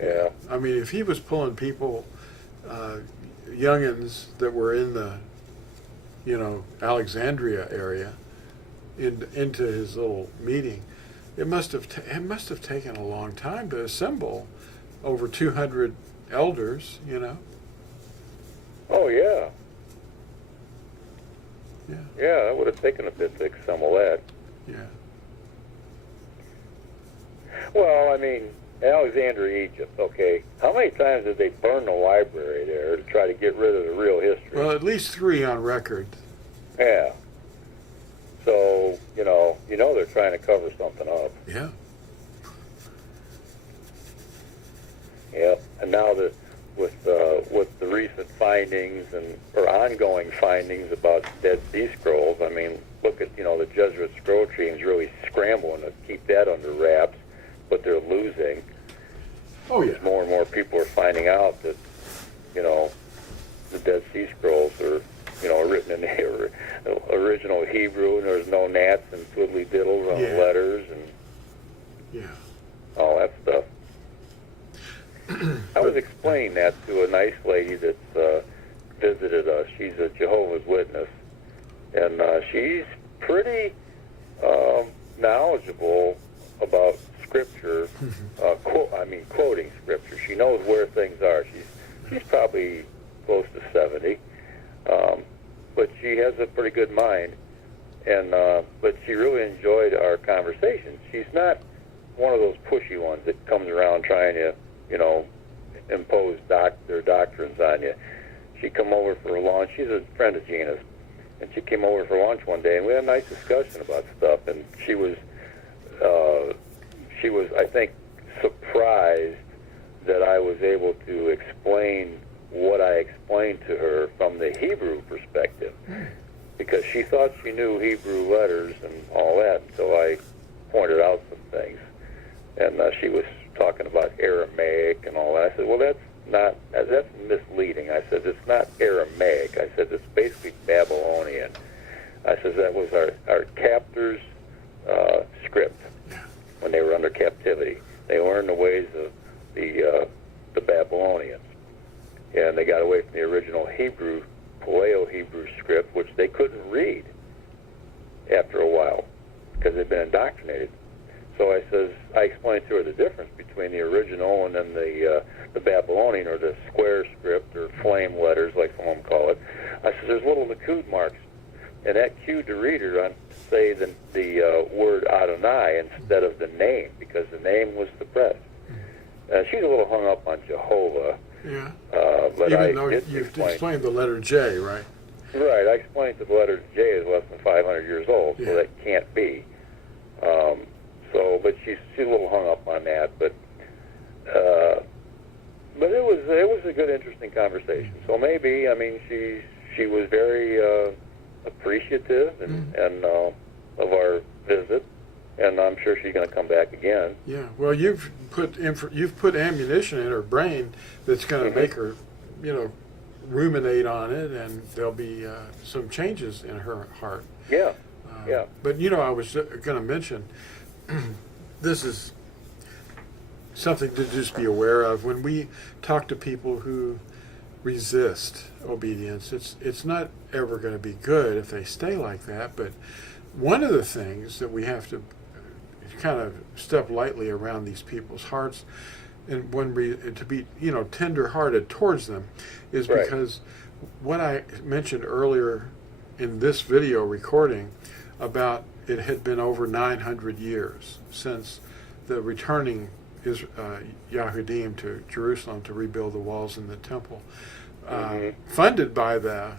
Yeah. I mean, if he was pulling people, youngins that were in the, Alexandria area into his little meeting, it must have taken a long time to assemble over 200 elders, Oh, yeah. Yeah. Yeah, that would have taken a bit to assemble that. Yeah. Well, I mean, Alexandria, Egypt, okay. How many times did they burn the library there to try to get rid of the real history? Well, at least 3 on record. Yeah. So, they're trying to cover something up. Yeah. Yep. And now with the recent findings or ongoing findings about Dead Sea Scrolls, I mean, look at, the Jesuit scroll team's really scrambling to keep that under wraps, but they're losing. Oh, yeah. More and more people are finding out that, the Dead Sea Scrolls are, written in the original Hebrew, and there's no gnats and twiddly diddles on Yeah. the letters and Yeah. all that stuff. I was explaining that to a nice lady that's visited us. She's a Jehovah's Witness, and she's pretty knowledgeable about Scripture. Quoting Scripture. She knows where things are. She's probably close to 70, but she has a pretty good mind. And but she really enjoyed our conversation. She's not one of those pushy ones that comes around trying to, impose their doctrines on you. She come over for lunch. She's a friend of Gina's, and she came over for lunch one day, and we had a nice discussion about stuff. And she was, I think, surprised that I was able to explain what I explained to her from the Hebrew perspective, because she thought she knew Hebrew letters and all that. So I pointed out some things, and she was talking about Aramaic and all that. I said, well, that's misleading. I said, it's not Aramaic. I said, it's basically Babylonian. I said, that was our captors' script when they were under captivity. They learned the ways of the Babylonians, and they got away from the original Hebrew, Paleo-Hebrew script, which they couldn't read after a while because they'd been indoctrinated. So I explained to her the difference between the original and then the Babylonian, or the square script, or flame letters, like some of them call it. I said, there's little Nakud marks, and that cued the reader on to say the word Adonai instead of the name, because the name was suppressed. She's a little hung up on Jehovah. Yeah. But Even though you've explained the letter J, right? Right. I explained that the letter J is less than 500 years old, so that can't be. But she's a little hung up on that. But it was a good, interesting conversation. So maybe, I mean, she was very appreciative and of our visit, and I'm sure she's going to come back again. Yeah. Well, you've put ammunition in her brain that's going to make her, ruminate on it, and there'll be some changes in her heart. Yeah. Yeah. But I was going to mention, this is something to just be aware of when we talk to people who resist obedience. It's not ever going to be good if they stay like that. But one of the things that we have to kind of step lightly around these people's hearts, and to be tender-hearted towards them, is because what I mentioned earlier in this video recording about it had been over 900 years since the returning Yahudim to Jerusalem to rebuild the walls and the temple, funded by the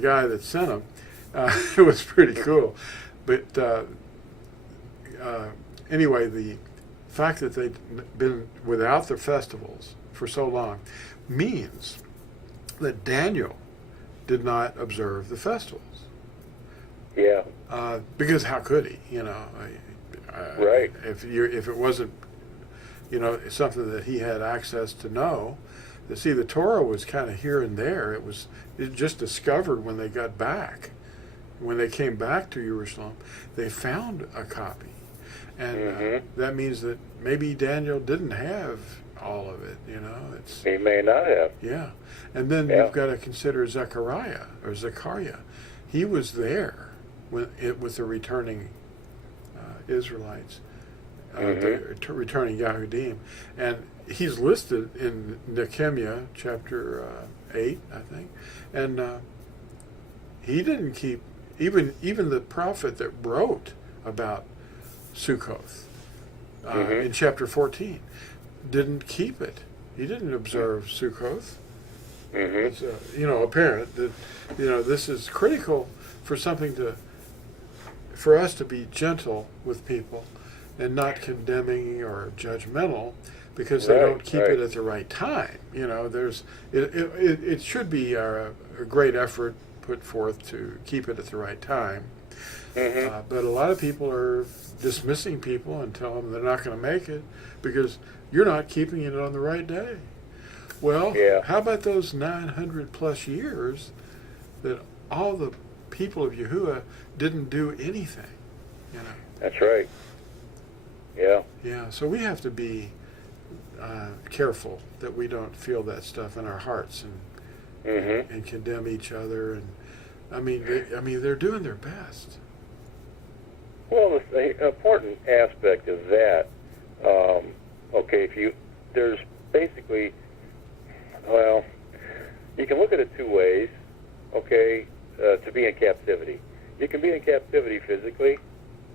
guy that sent them. It was pretty cool. But anyway, the fact that they'd been without the festivals for so long means that Daniel did not observe the festivals. Yeah. Because how could he? Right. If it wasn't, something that he had access to know. See, the Torah was kind of here and there. It just discovered when they got back. When they came back to Jerusalem, they found a copy. And that means that maybe Daniel didn't have all of it, He may not have. Yeah. And then you've got to consider Zechariah. He was there with the returning Israelites, the returning Yahudim. And he's listed in Nehemiah chapter 8, I think. And he didn't keep, even the prophet that wrote about Sukkoth in chapter 14 didn't keep it. He didn't observe Sukkoth. It's apparent that this is critical for for us to be gentle with people and not condemning or judgmental because they don't keep it at the right time. It should be a great effort put forth to keep it at the right time. But a lot of people are dismissing people and tell them they're not going to make it because you're not keeping it on the right day. Well, how about those 900 plus years that all the people of Yahuwah didn't do anything? That's right. Yeah. Yeah. So we have to be careful that we don't feel that stuff in our hearts and condemn each other. And I mean, they're doing their best. Well, the important aspect of that, there's basically, you can look at it two ways, to be in captivity. You can be in captivity physically,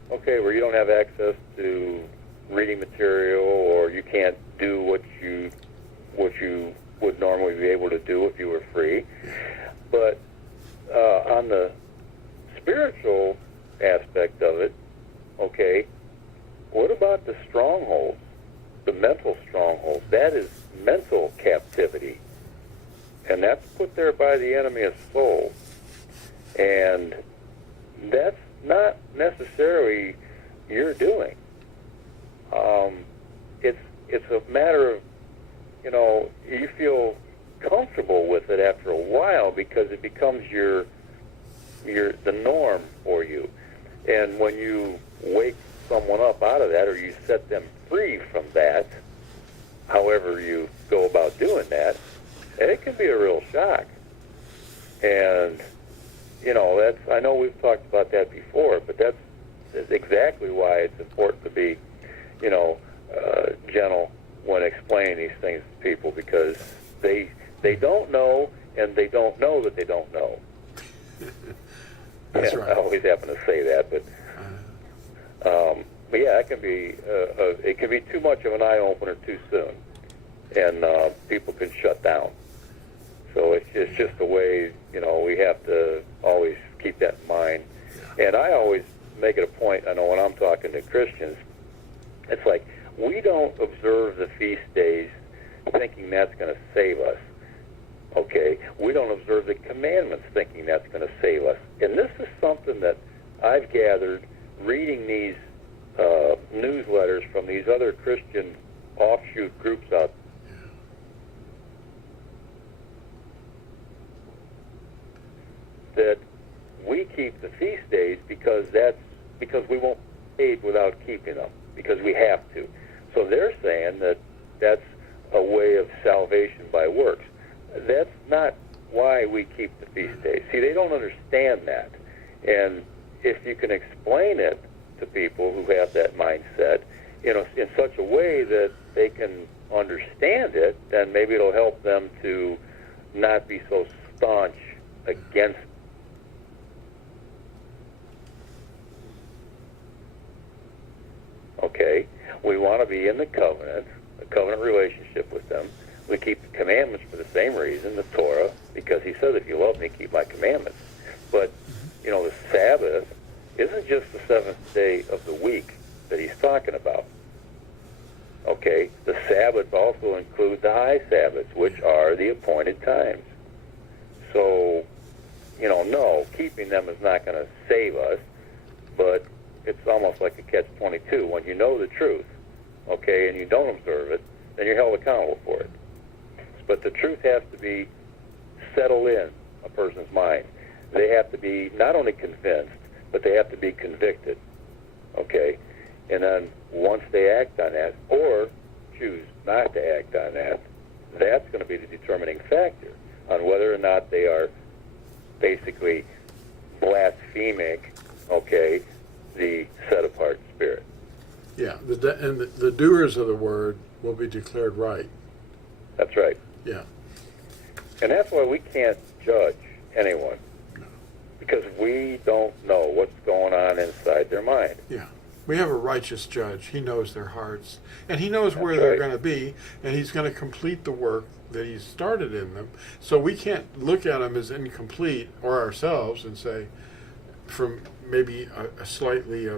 where you don't have access to reading material or you can't do what you would normally be able to do if you were free. But on the spiritual aspect of it, what about the strongholds, the mental strongholds? That is mental captivity. And that's put there by the enemy of soul. And that's not necessarily your doing. It's a matter of, you feel comfortable with it after a while because it becomes the norm for you. And when you wake someone up out of that or you set them free from that, however you go about doing that, it can be a real shock. And, I know we've talked about that before, but that's exactly why it's important to be, gentle when explaining these things to people because they don't know and they don't know that they don't know. That's right. I always happen to say that, but it can be it can be too much of an eye opener too soon, and people can shut down. So it's just a way we have to always keep that in mind. And I always make it a point. I know when I'm talking to Christians, it's like we don't observe the feast days thinking that's going to save us. Okay, we don't observe the commandments thinking that's going to save us. And this is something that I've gathered reading these newsletters from these other Christian offshoot groups out. That we keep the feast days because we won't be saved without keeping them, because we have to. So they're saying that that's a way of salvation by works. That's not why we keep the feast days. See, they don't understand that. And if you can explain it to people who have that mindset, in such a way that they can understand it, then maybe it'll help them to not be so staunch against. Okay, we want to be in the covenant, a covenant relationship with them. We keep the commandments for the same reason, the Torah, because he says, if you love me, keep my commandments. But, the Sabbath isn't just the seventh day of the week that he's talking about. Okay, the Sabbaths also include the high Sabbaths, which are the appointed times. So, no, keeping them is not going to save us, but it's almost like a catch-22. When you know the truth, okay, and you don't observe it, then you're held accountable for it. But the truth has to be settled in a person's mind. They have to be not only convinced, but they have to be convicted, okay? And then once they act on that, or choose not to act on that, that's going to be the determining factor on whether or not they are basically blaspheming, okay, the set-apart spirit. Yeah, the doers of the word will be declared right. That's right. Yeah. And that's why we can't judge anyone, because we don't know what's going on inside their mind. Yeah. We have a righteous judge. He knows their hearts, and he knows where That's they're right. going to be, and he's going to complete the work that he's started in them. So we can't look at them as incomplete, or ourselves, and say, from maybe a slightly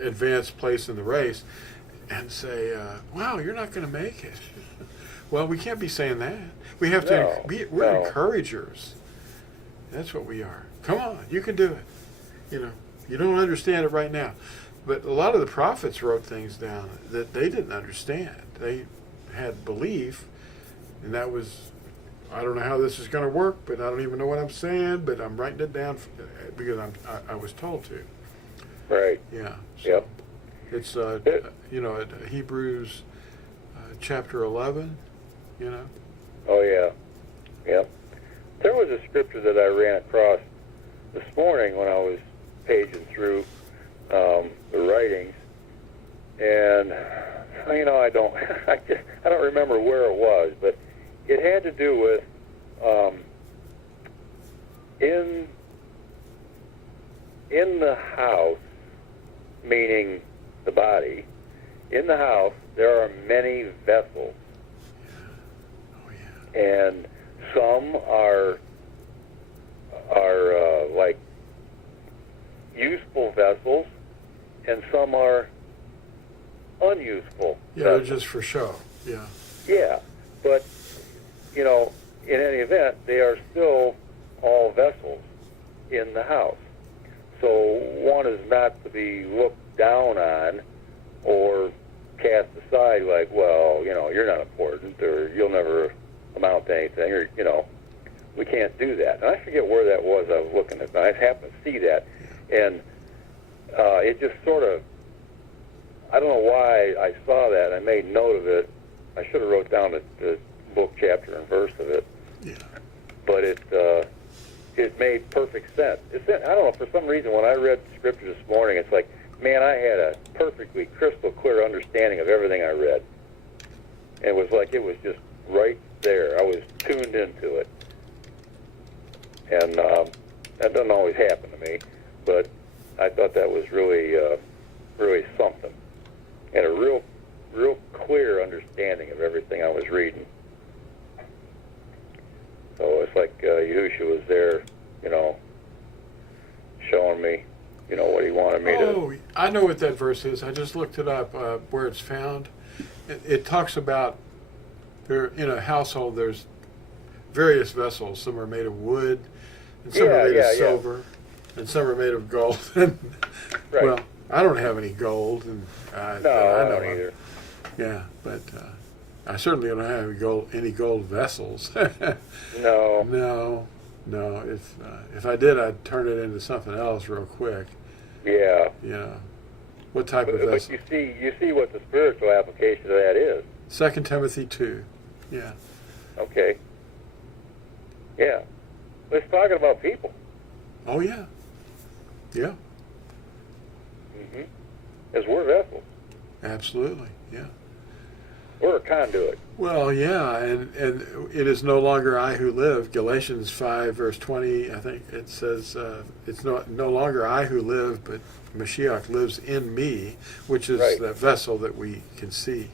advanced place in the race, and say, wow, you're not going to make it. Well, we can't be saying that. We have to we're encouragers. That's what we are. Come on, you can do it. You don't understand it right now. But a lot of the prophets wrote things down that they didn't understand. They had belief, and that was, I don't know how this is going to work, but I don't even know what I'm saying, but I'm writing it down because I was told to. Right. Yeah. So Yep. It's, Hebrews chapter 11, Oh, yeah. Yep. There was a scripture that I ran across this morning when I was paging through the writings, and I don't remember where it was, but it had to do with in the house, meaning the body. In the house there are many vessels, and some are like useful vessels, and some are unuseful. Yeah, they're vessels. just for show. Yeah. Yeah, but in any event, they are still all vessels in the house. So one is not to be looked down on or cast aside like, well, you're not important, or you'll never amount to anything, or we can't do that. And I forget where that was. I was looking at, but I happened to see that, and it just sort of, I don't know why I saw that. I made note of it. I should have wrote down the book, chapter, and verse of it. Yeah. But it made perfect sense. I don't know, for some reason, when I read Scripture this morning, it's like, man, I had a perfectly crystal clear understanding of everything I read. And it was like it was just right there. I was tuned into it. And that doesn't always happen to me, but I thought that was really, really something. And a real clear understanding of everything I was reading. So it's like Yahushua was there, showing me, what he wanted me to. Oh, I know what that verse is. I just looked it up where it's found. It talks about there in a household. There's various vessels. Some are made of wood, and some are made of silver, and some are made of gold. Right. Well, I don't have any gold, and No, that I don't either. Yeah, but I certainly don't have any gold vessels. No. No. If I did, I'd turn it into something else real quick. Yeah. You know, what type of vessel? But you see what the spiritual application of that is. 2 Timothy 2. Yeah. Okay. Yeah. It's talking about people. Oh yeah. Yeah. Mm-hmm. As we're vessels. Absolutely. Yeah. We're a conduit. Well, yeah, and it is no longer I who live. Galatians 5 verse 20, I think it says it's no longer I who live, but Mashiach lives in me, which is Right. the vessel that we can see.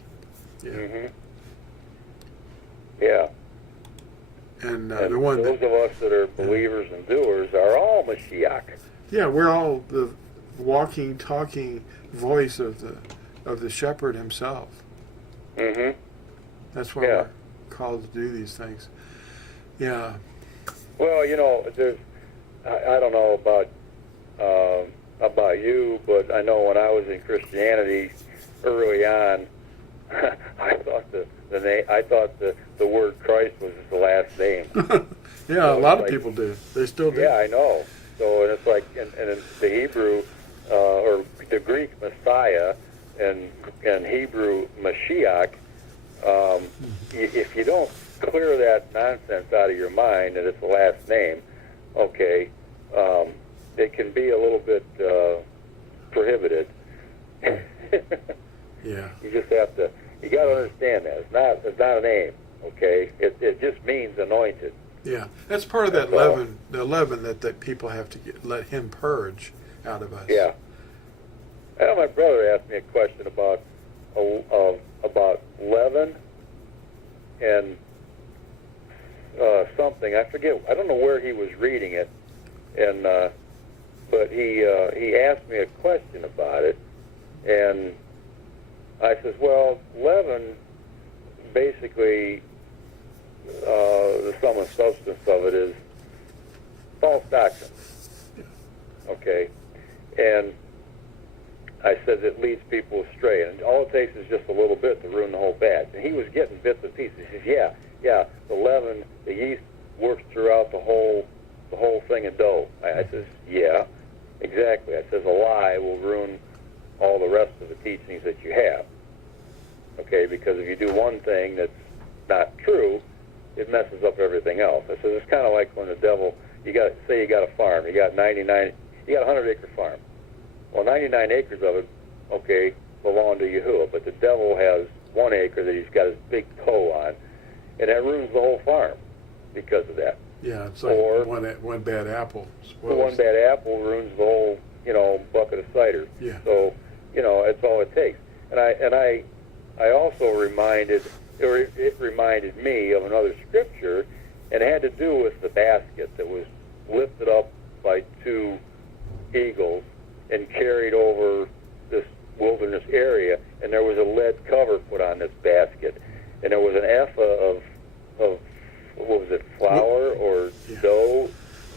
Yeah. Mm-hmm. Yeah. And And the one those that, of us that are believers and doers are all Mashiach. yeah, we're all the walking, talking voice of the shepherd himself. Mm-hmm. That's why Yeah. we're called to do these things. Yeah. Well, there's I don't know about you, but I know when I was in Christianity early on, I thought the word Christ was the last name. Yeah, a lot of like- people do. They still do. Yeah, I know. So, and it's like, and in the Hebrew or the Greek Messiah and Hebrew Mashiach, if you don't clear that nonsense out of your mind that it's the last name, okay, it can be a little bit prohibited. Yeah. You just have to. You got to understand that it's not a name. Okay, it just means anointed. Yeah, that's part of that That's all. leaven, the leaven that people have to let him purge out of us. Yeah. I know my brother asked me a question about leaven and something. I forget. I don't know where he was reading it, and but he asked me a question about it, and I says, well, leaven basically the sum and substance of it is false doctrine. Okay, and I said it leads people astray, and all it takes is just a little bit to ruin the whole batch. And he was getting bits and pieces. He says, yeah, the leaven, the yeast works throughout the whole thing of dough. I says, yeah, exactly. I says a lie will ruin all the rest of the teachings that you have. Okay, because if you do one thing that's not true, it messes up everything else. I said it's kind of like when the devil, you got a farm, you got 100-acre farm. Well, 99 acres of it, okay, belong to Yahuwah, but the devil has 1 acre that he's got his big toe on, and that ruins the whole farm because of that. Yeah, it's like Or- one bad apple. The one bad apple ruins the whole, bucket of cider. Yeah. So, that's all it takes. And I also it reminded me of another scripture, and it had to do with the basket that was lifted up by 2 eagles and carried over this wilderness area, and there was a lead cover put on this basket, and there was an ephah of what was it, flour or dough,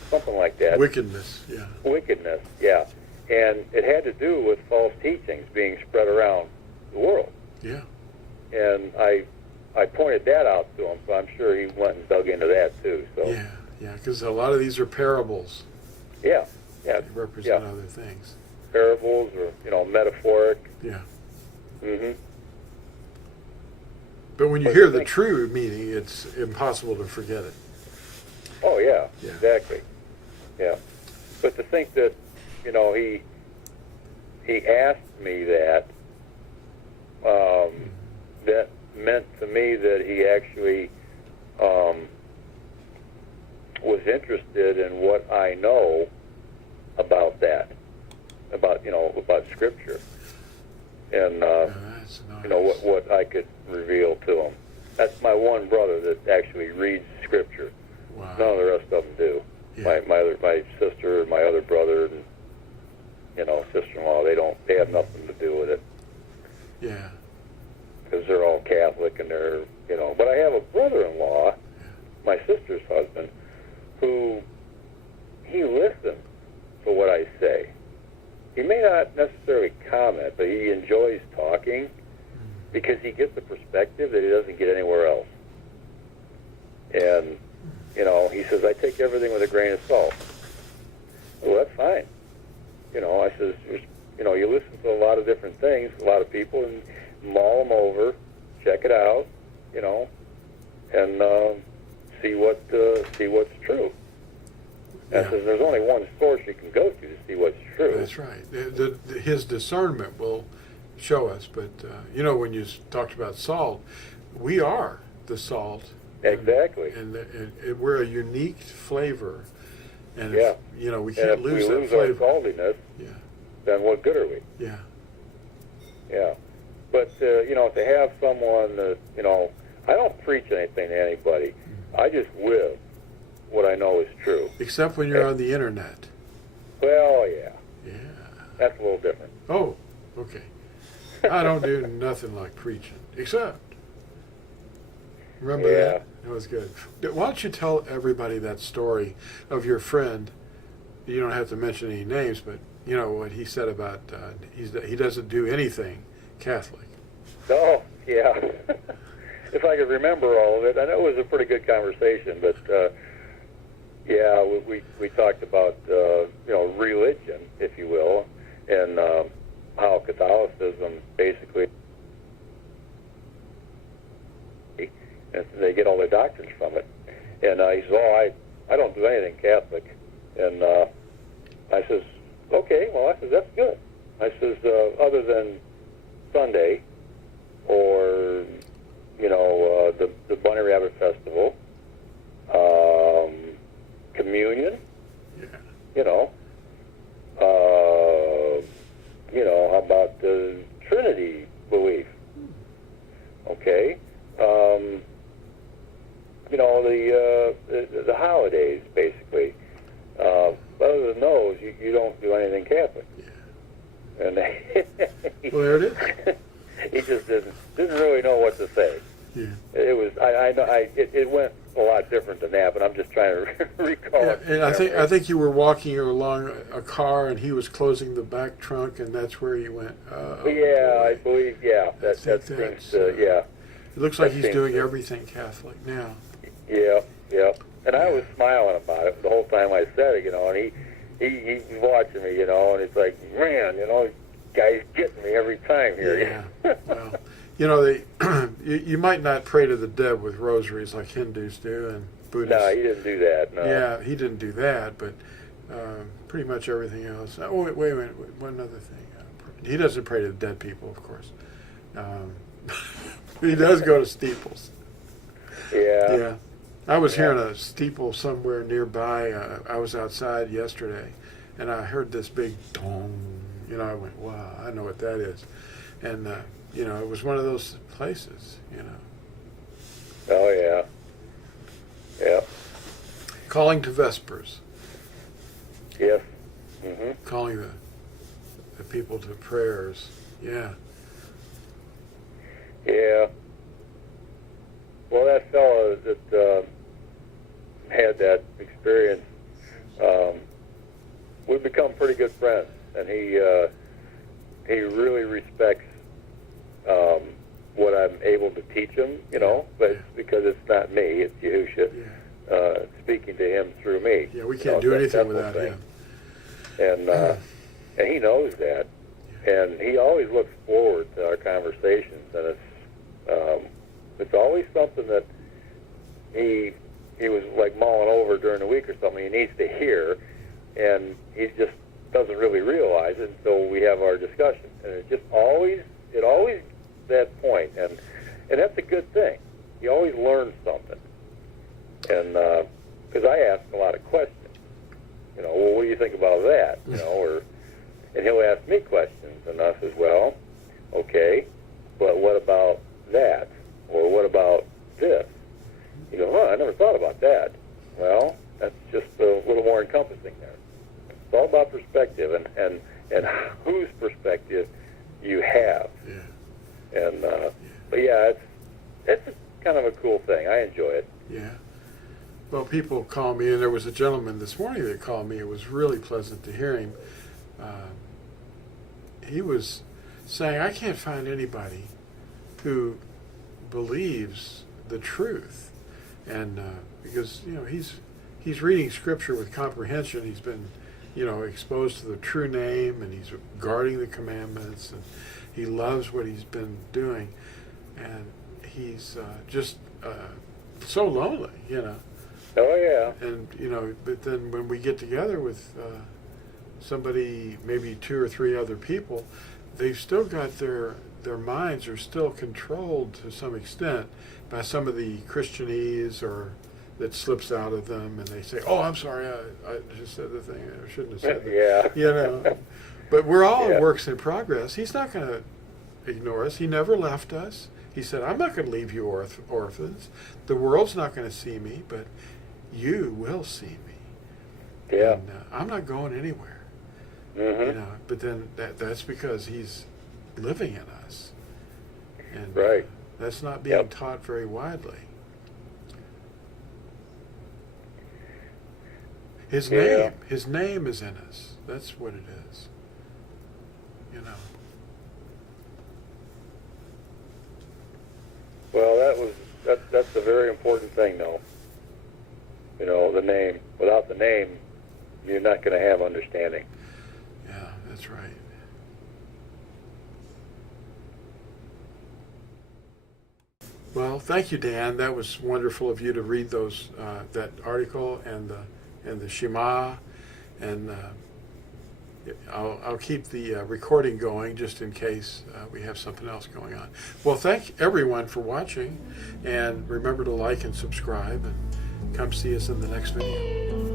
something like that. Wickedness, yeah. Wickedness, yeah. And it had to do with false teachings being spread around the world. Yeah. And I pointed that out to him, so I'm sure he went and dug into that too. So Yeah, because a lot of these are parables. yeah, They represent other things. parables or metaphoric. Yeah. Mm-hmm. But when you But hear the the thing- true meaning, it's impossible to forget it. Oh yeah, Yeah. exactly. Yeah, but to think that he asked me that, that meant to me that he actually was interested in what I know about that, about Scripture, and That's nice. what I could reveal to him. That's my one brother that actually reads Scripture. Wow. None of the rest of them do. Yeah. My sister, my other brother, and sister-in-law, they have nothing to do with it Yeah. because they're all Catholic and they're. But I have a brother-in-law my sister's husband, who he listens to what I say. He may not necessarily comment, but he enjoys talking because he gets a perspective that he doesn't get anywhere else. And, you know, he says, I take everything with a grain of salt. Well, that's fine. You know, I says, you know, you listen to a lot of different things, a lot of people, and mull them over, check it out, you know, and see what's true. And Yeah. says there's only one source you can go to see what's true. That's right. His discernment will show us. But, you know, when you talked about salt, we are the salt. Exactly. And we're a unique flavor. And, Yeah. you know, we And can't if lose we that lose flavor. our saltiness, Yeah. then what good are we? Yeah. Yeah. But, you know, to have someone that, you know, I don't preach anything to anybody. I just live what I know is true. Except when you're on the internet. Well, yeah. Yeah. That's a little different. Oh, okay. I don't do nothing like preaching, except. Remember Yeah. that? It was good. Why don't you tell everybody that story of your friend? You don't have to mention any names, but you know what he said about he doesn't do anything Catholic. Oh, yeah. If I could remember all of it. I know it was a pretty good conversation, but yeah, we talked about you know, religion, if you will, and how Catholicism basically, and they get all their doctrines from it. And he says, "Oh, I don't do anything Catholic." And I says, "Okay, well," I says, "that's good." I says, "Other than Sunday, or you know, the Bunny Rabbit Festival, communion, Yeah. you know, how about the Trinity belief? Okay, you know, the holidays basically. Other than those, you don't do anything Catholic." Yeah. And Well, there it is. he just didn't really know what to say. Yeah. It was it went a lot different than that, but I'm just trying to recall Yeah, it. and I think you were walking along a car, and he was closing the back trunk, and that's where you went. Oh, Yeah, I boy. believe. Yeah, that think seems. that's, Yeah, It looks like that he's seems doing to- everything Catholic now. yeah. And I was smiling about it the whole time I said it, you know. And he's watching me, you know, and it's like, man, you know, guy's getting me every time here. Yeah. Well, you know, you might not pray to the dead with rosaries like Hindus do and Buddhists. No, he didn't do that. No. Yeah, he didn't do that, but pretty much everything else. Oh, wait a minute. One other thing. He doesn't pray to the dead people, of course. He does go to steeples. Yeah. Yeah. I was hearing a steeple somewhere nearby. I was outside yesterday, and I heard this big dong. You know, I went, wow, I know what that is. And, you know, it was one of those places, you know. Oh yeah. Yeah. Calling to Vespers. Yes. Mhm. Calling the people to prayers. Yeah. Yeah. Well, that fellow that had that experience, we've become pretty good friends, and he really respects what I'm able to teach him, you know, but it's because it's not me, it's Yahusha speaking to him through me. Yeah, we can't do anything without him. And he knows that, and he always looks forward to our conversations, and it's always something that he was like mulling over during the week or something he needs to hear, and he just doesn't really realize it until we have our discussion. And it always that point, and that's a good thing. You always learn something, and because I ask a lot of questions, you know, well, what do you think about that, you know, and he'll ask me questions, and I says, well, okay, but what about that, or what about this? You go, I never thought about that. Well, that's just a little more encompassing there. It's all about perspective, and whose perspective you have. Yeah. And but yeah, it's kind of a cool thing. I enjoy it. Yeah. Well, people call me, and there was a gentleman this morning that called me. It was really pleasant to hear him. He was saying, I can't find anybody who believes the truth. And because, he's reading Scripture with comprehension. He's been, exposed to the true name, and he's guarding the commandments, and he loves what he's been doing. And he's just so lonely, Oh, yeah. And, but then when we get together with somebody, maybe 2 or 3 other people, they've still got their minds are still controlled to some extent by some of the Christianese or that slips out of them, and they say, "Oh, I'm sorry, I just said the thing. I shouldn't have said that." Yeah. But we're all works in progress. He's not going to ignore us. He never left us. He said, "I'm not going to leave you orphans. The world's not going to see me, but you will see me." Yeah. And, I'm not going anywhere. Mm-hmm. But then that's because he's living in us, and Right. that's not being taught very widely. His name is in us. That's what it is. Well, that's a very important thing, though. The name. Without the name, you're not going to have understanding. Yeah, that's right. Well, thank you, Dan. That was wonderful of you to read those that article and the Shema, and I'll keep the recording going just in case we have something else going on. Well, thank everyone for watching, and remember to like and subscribe, and come see us in the next video.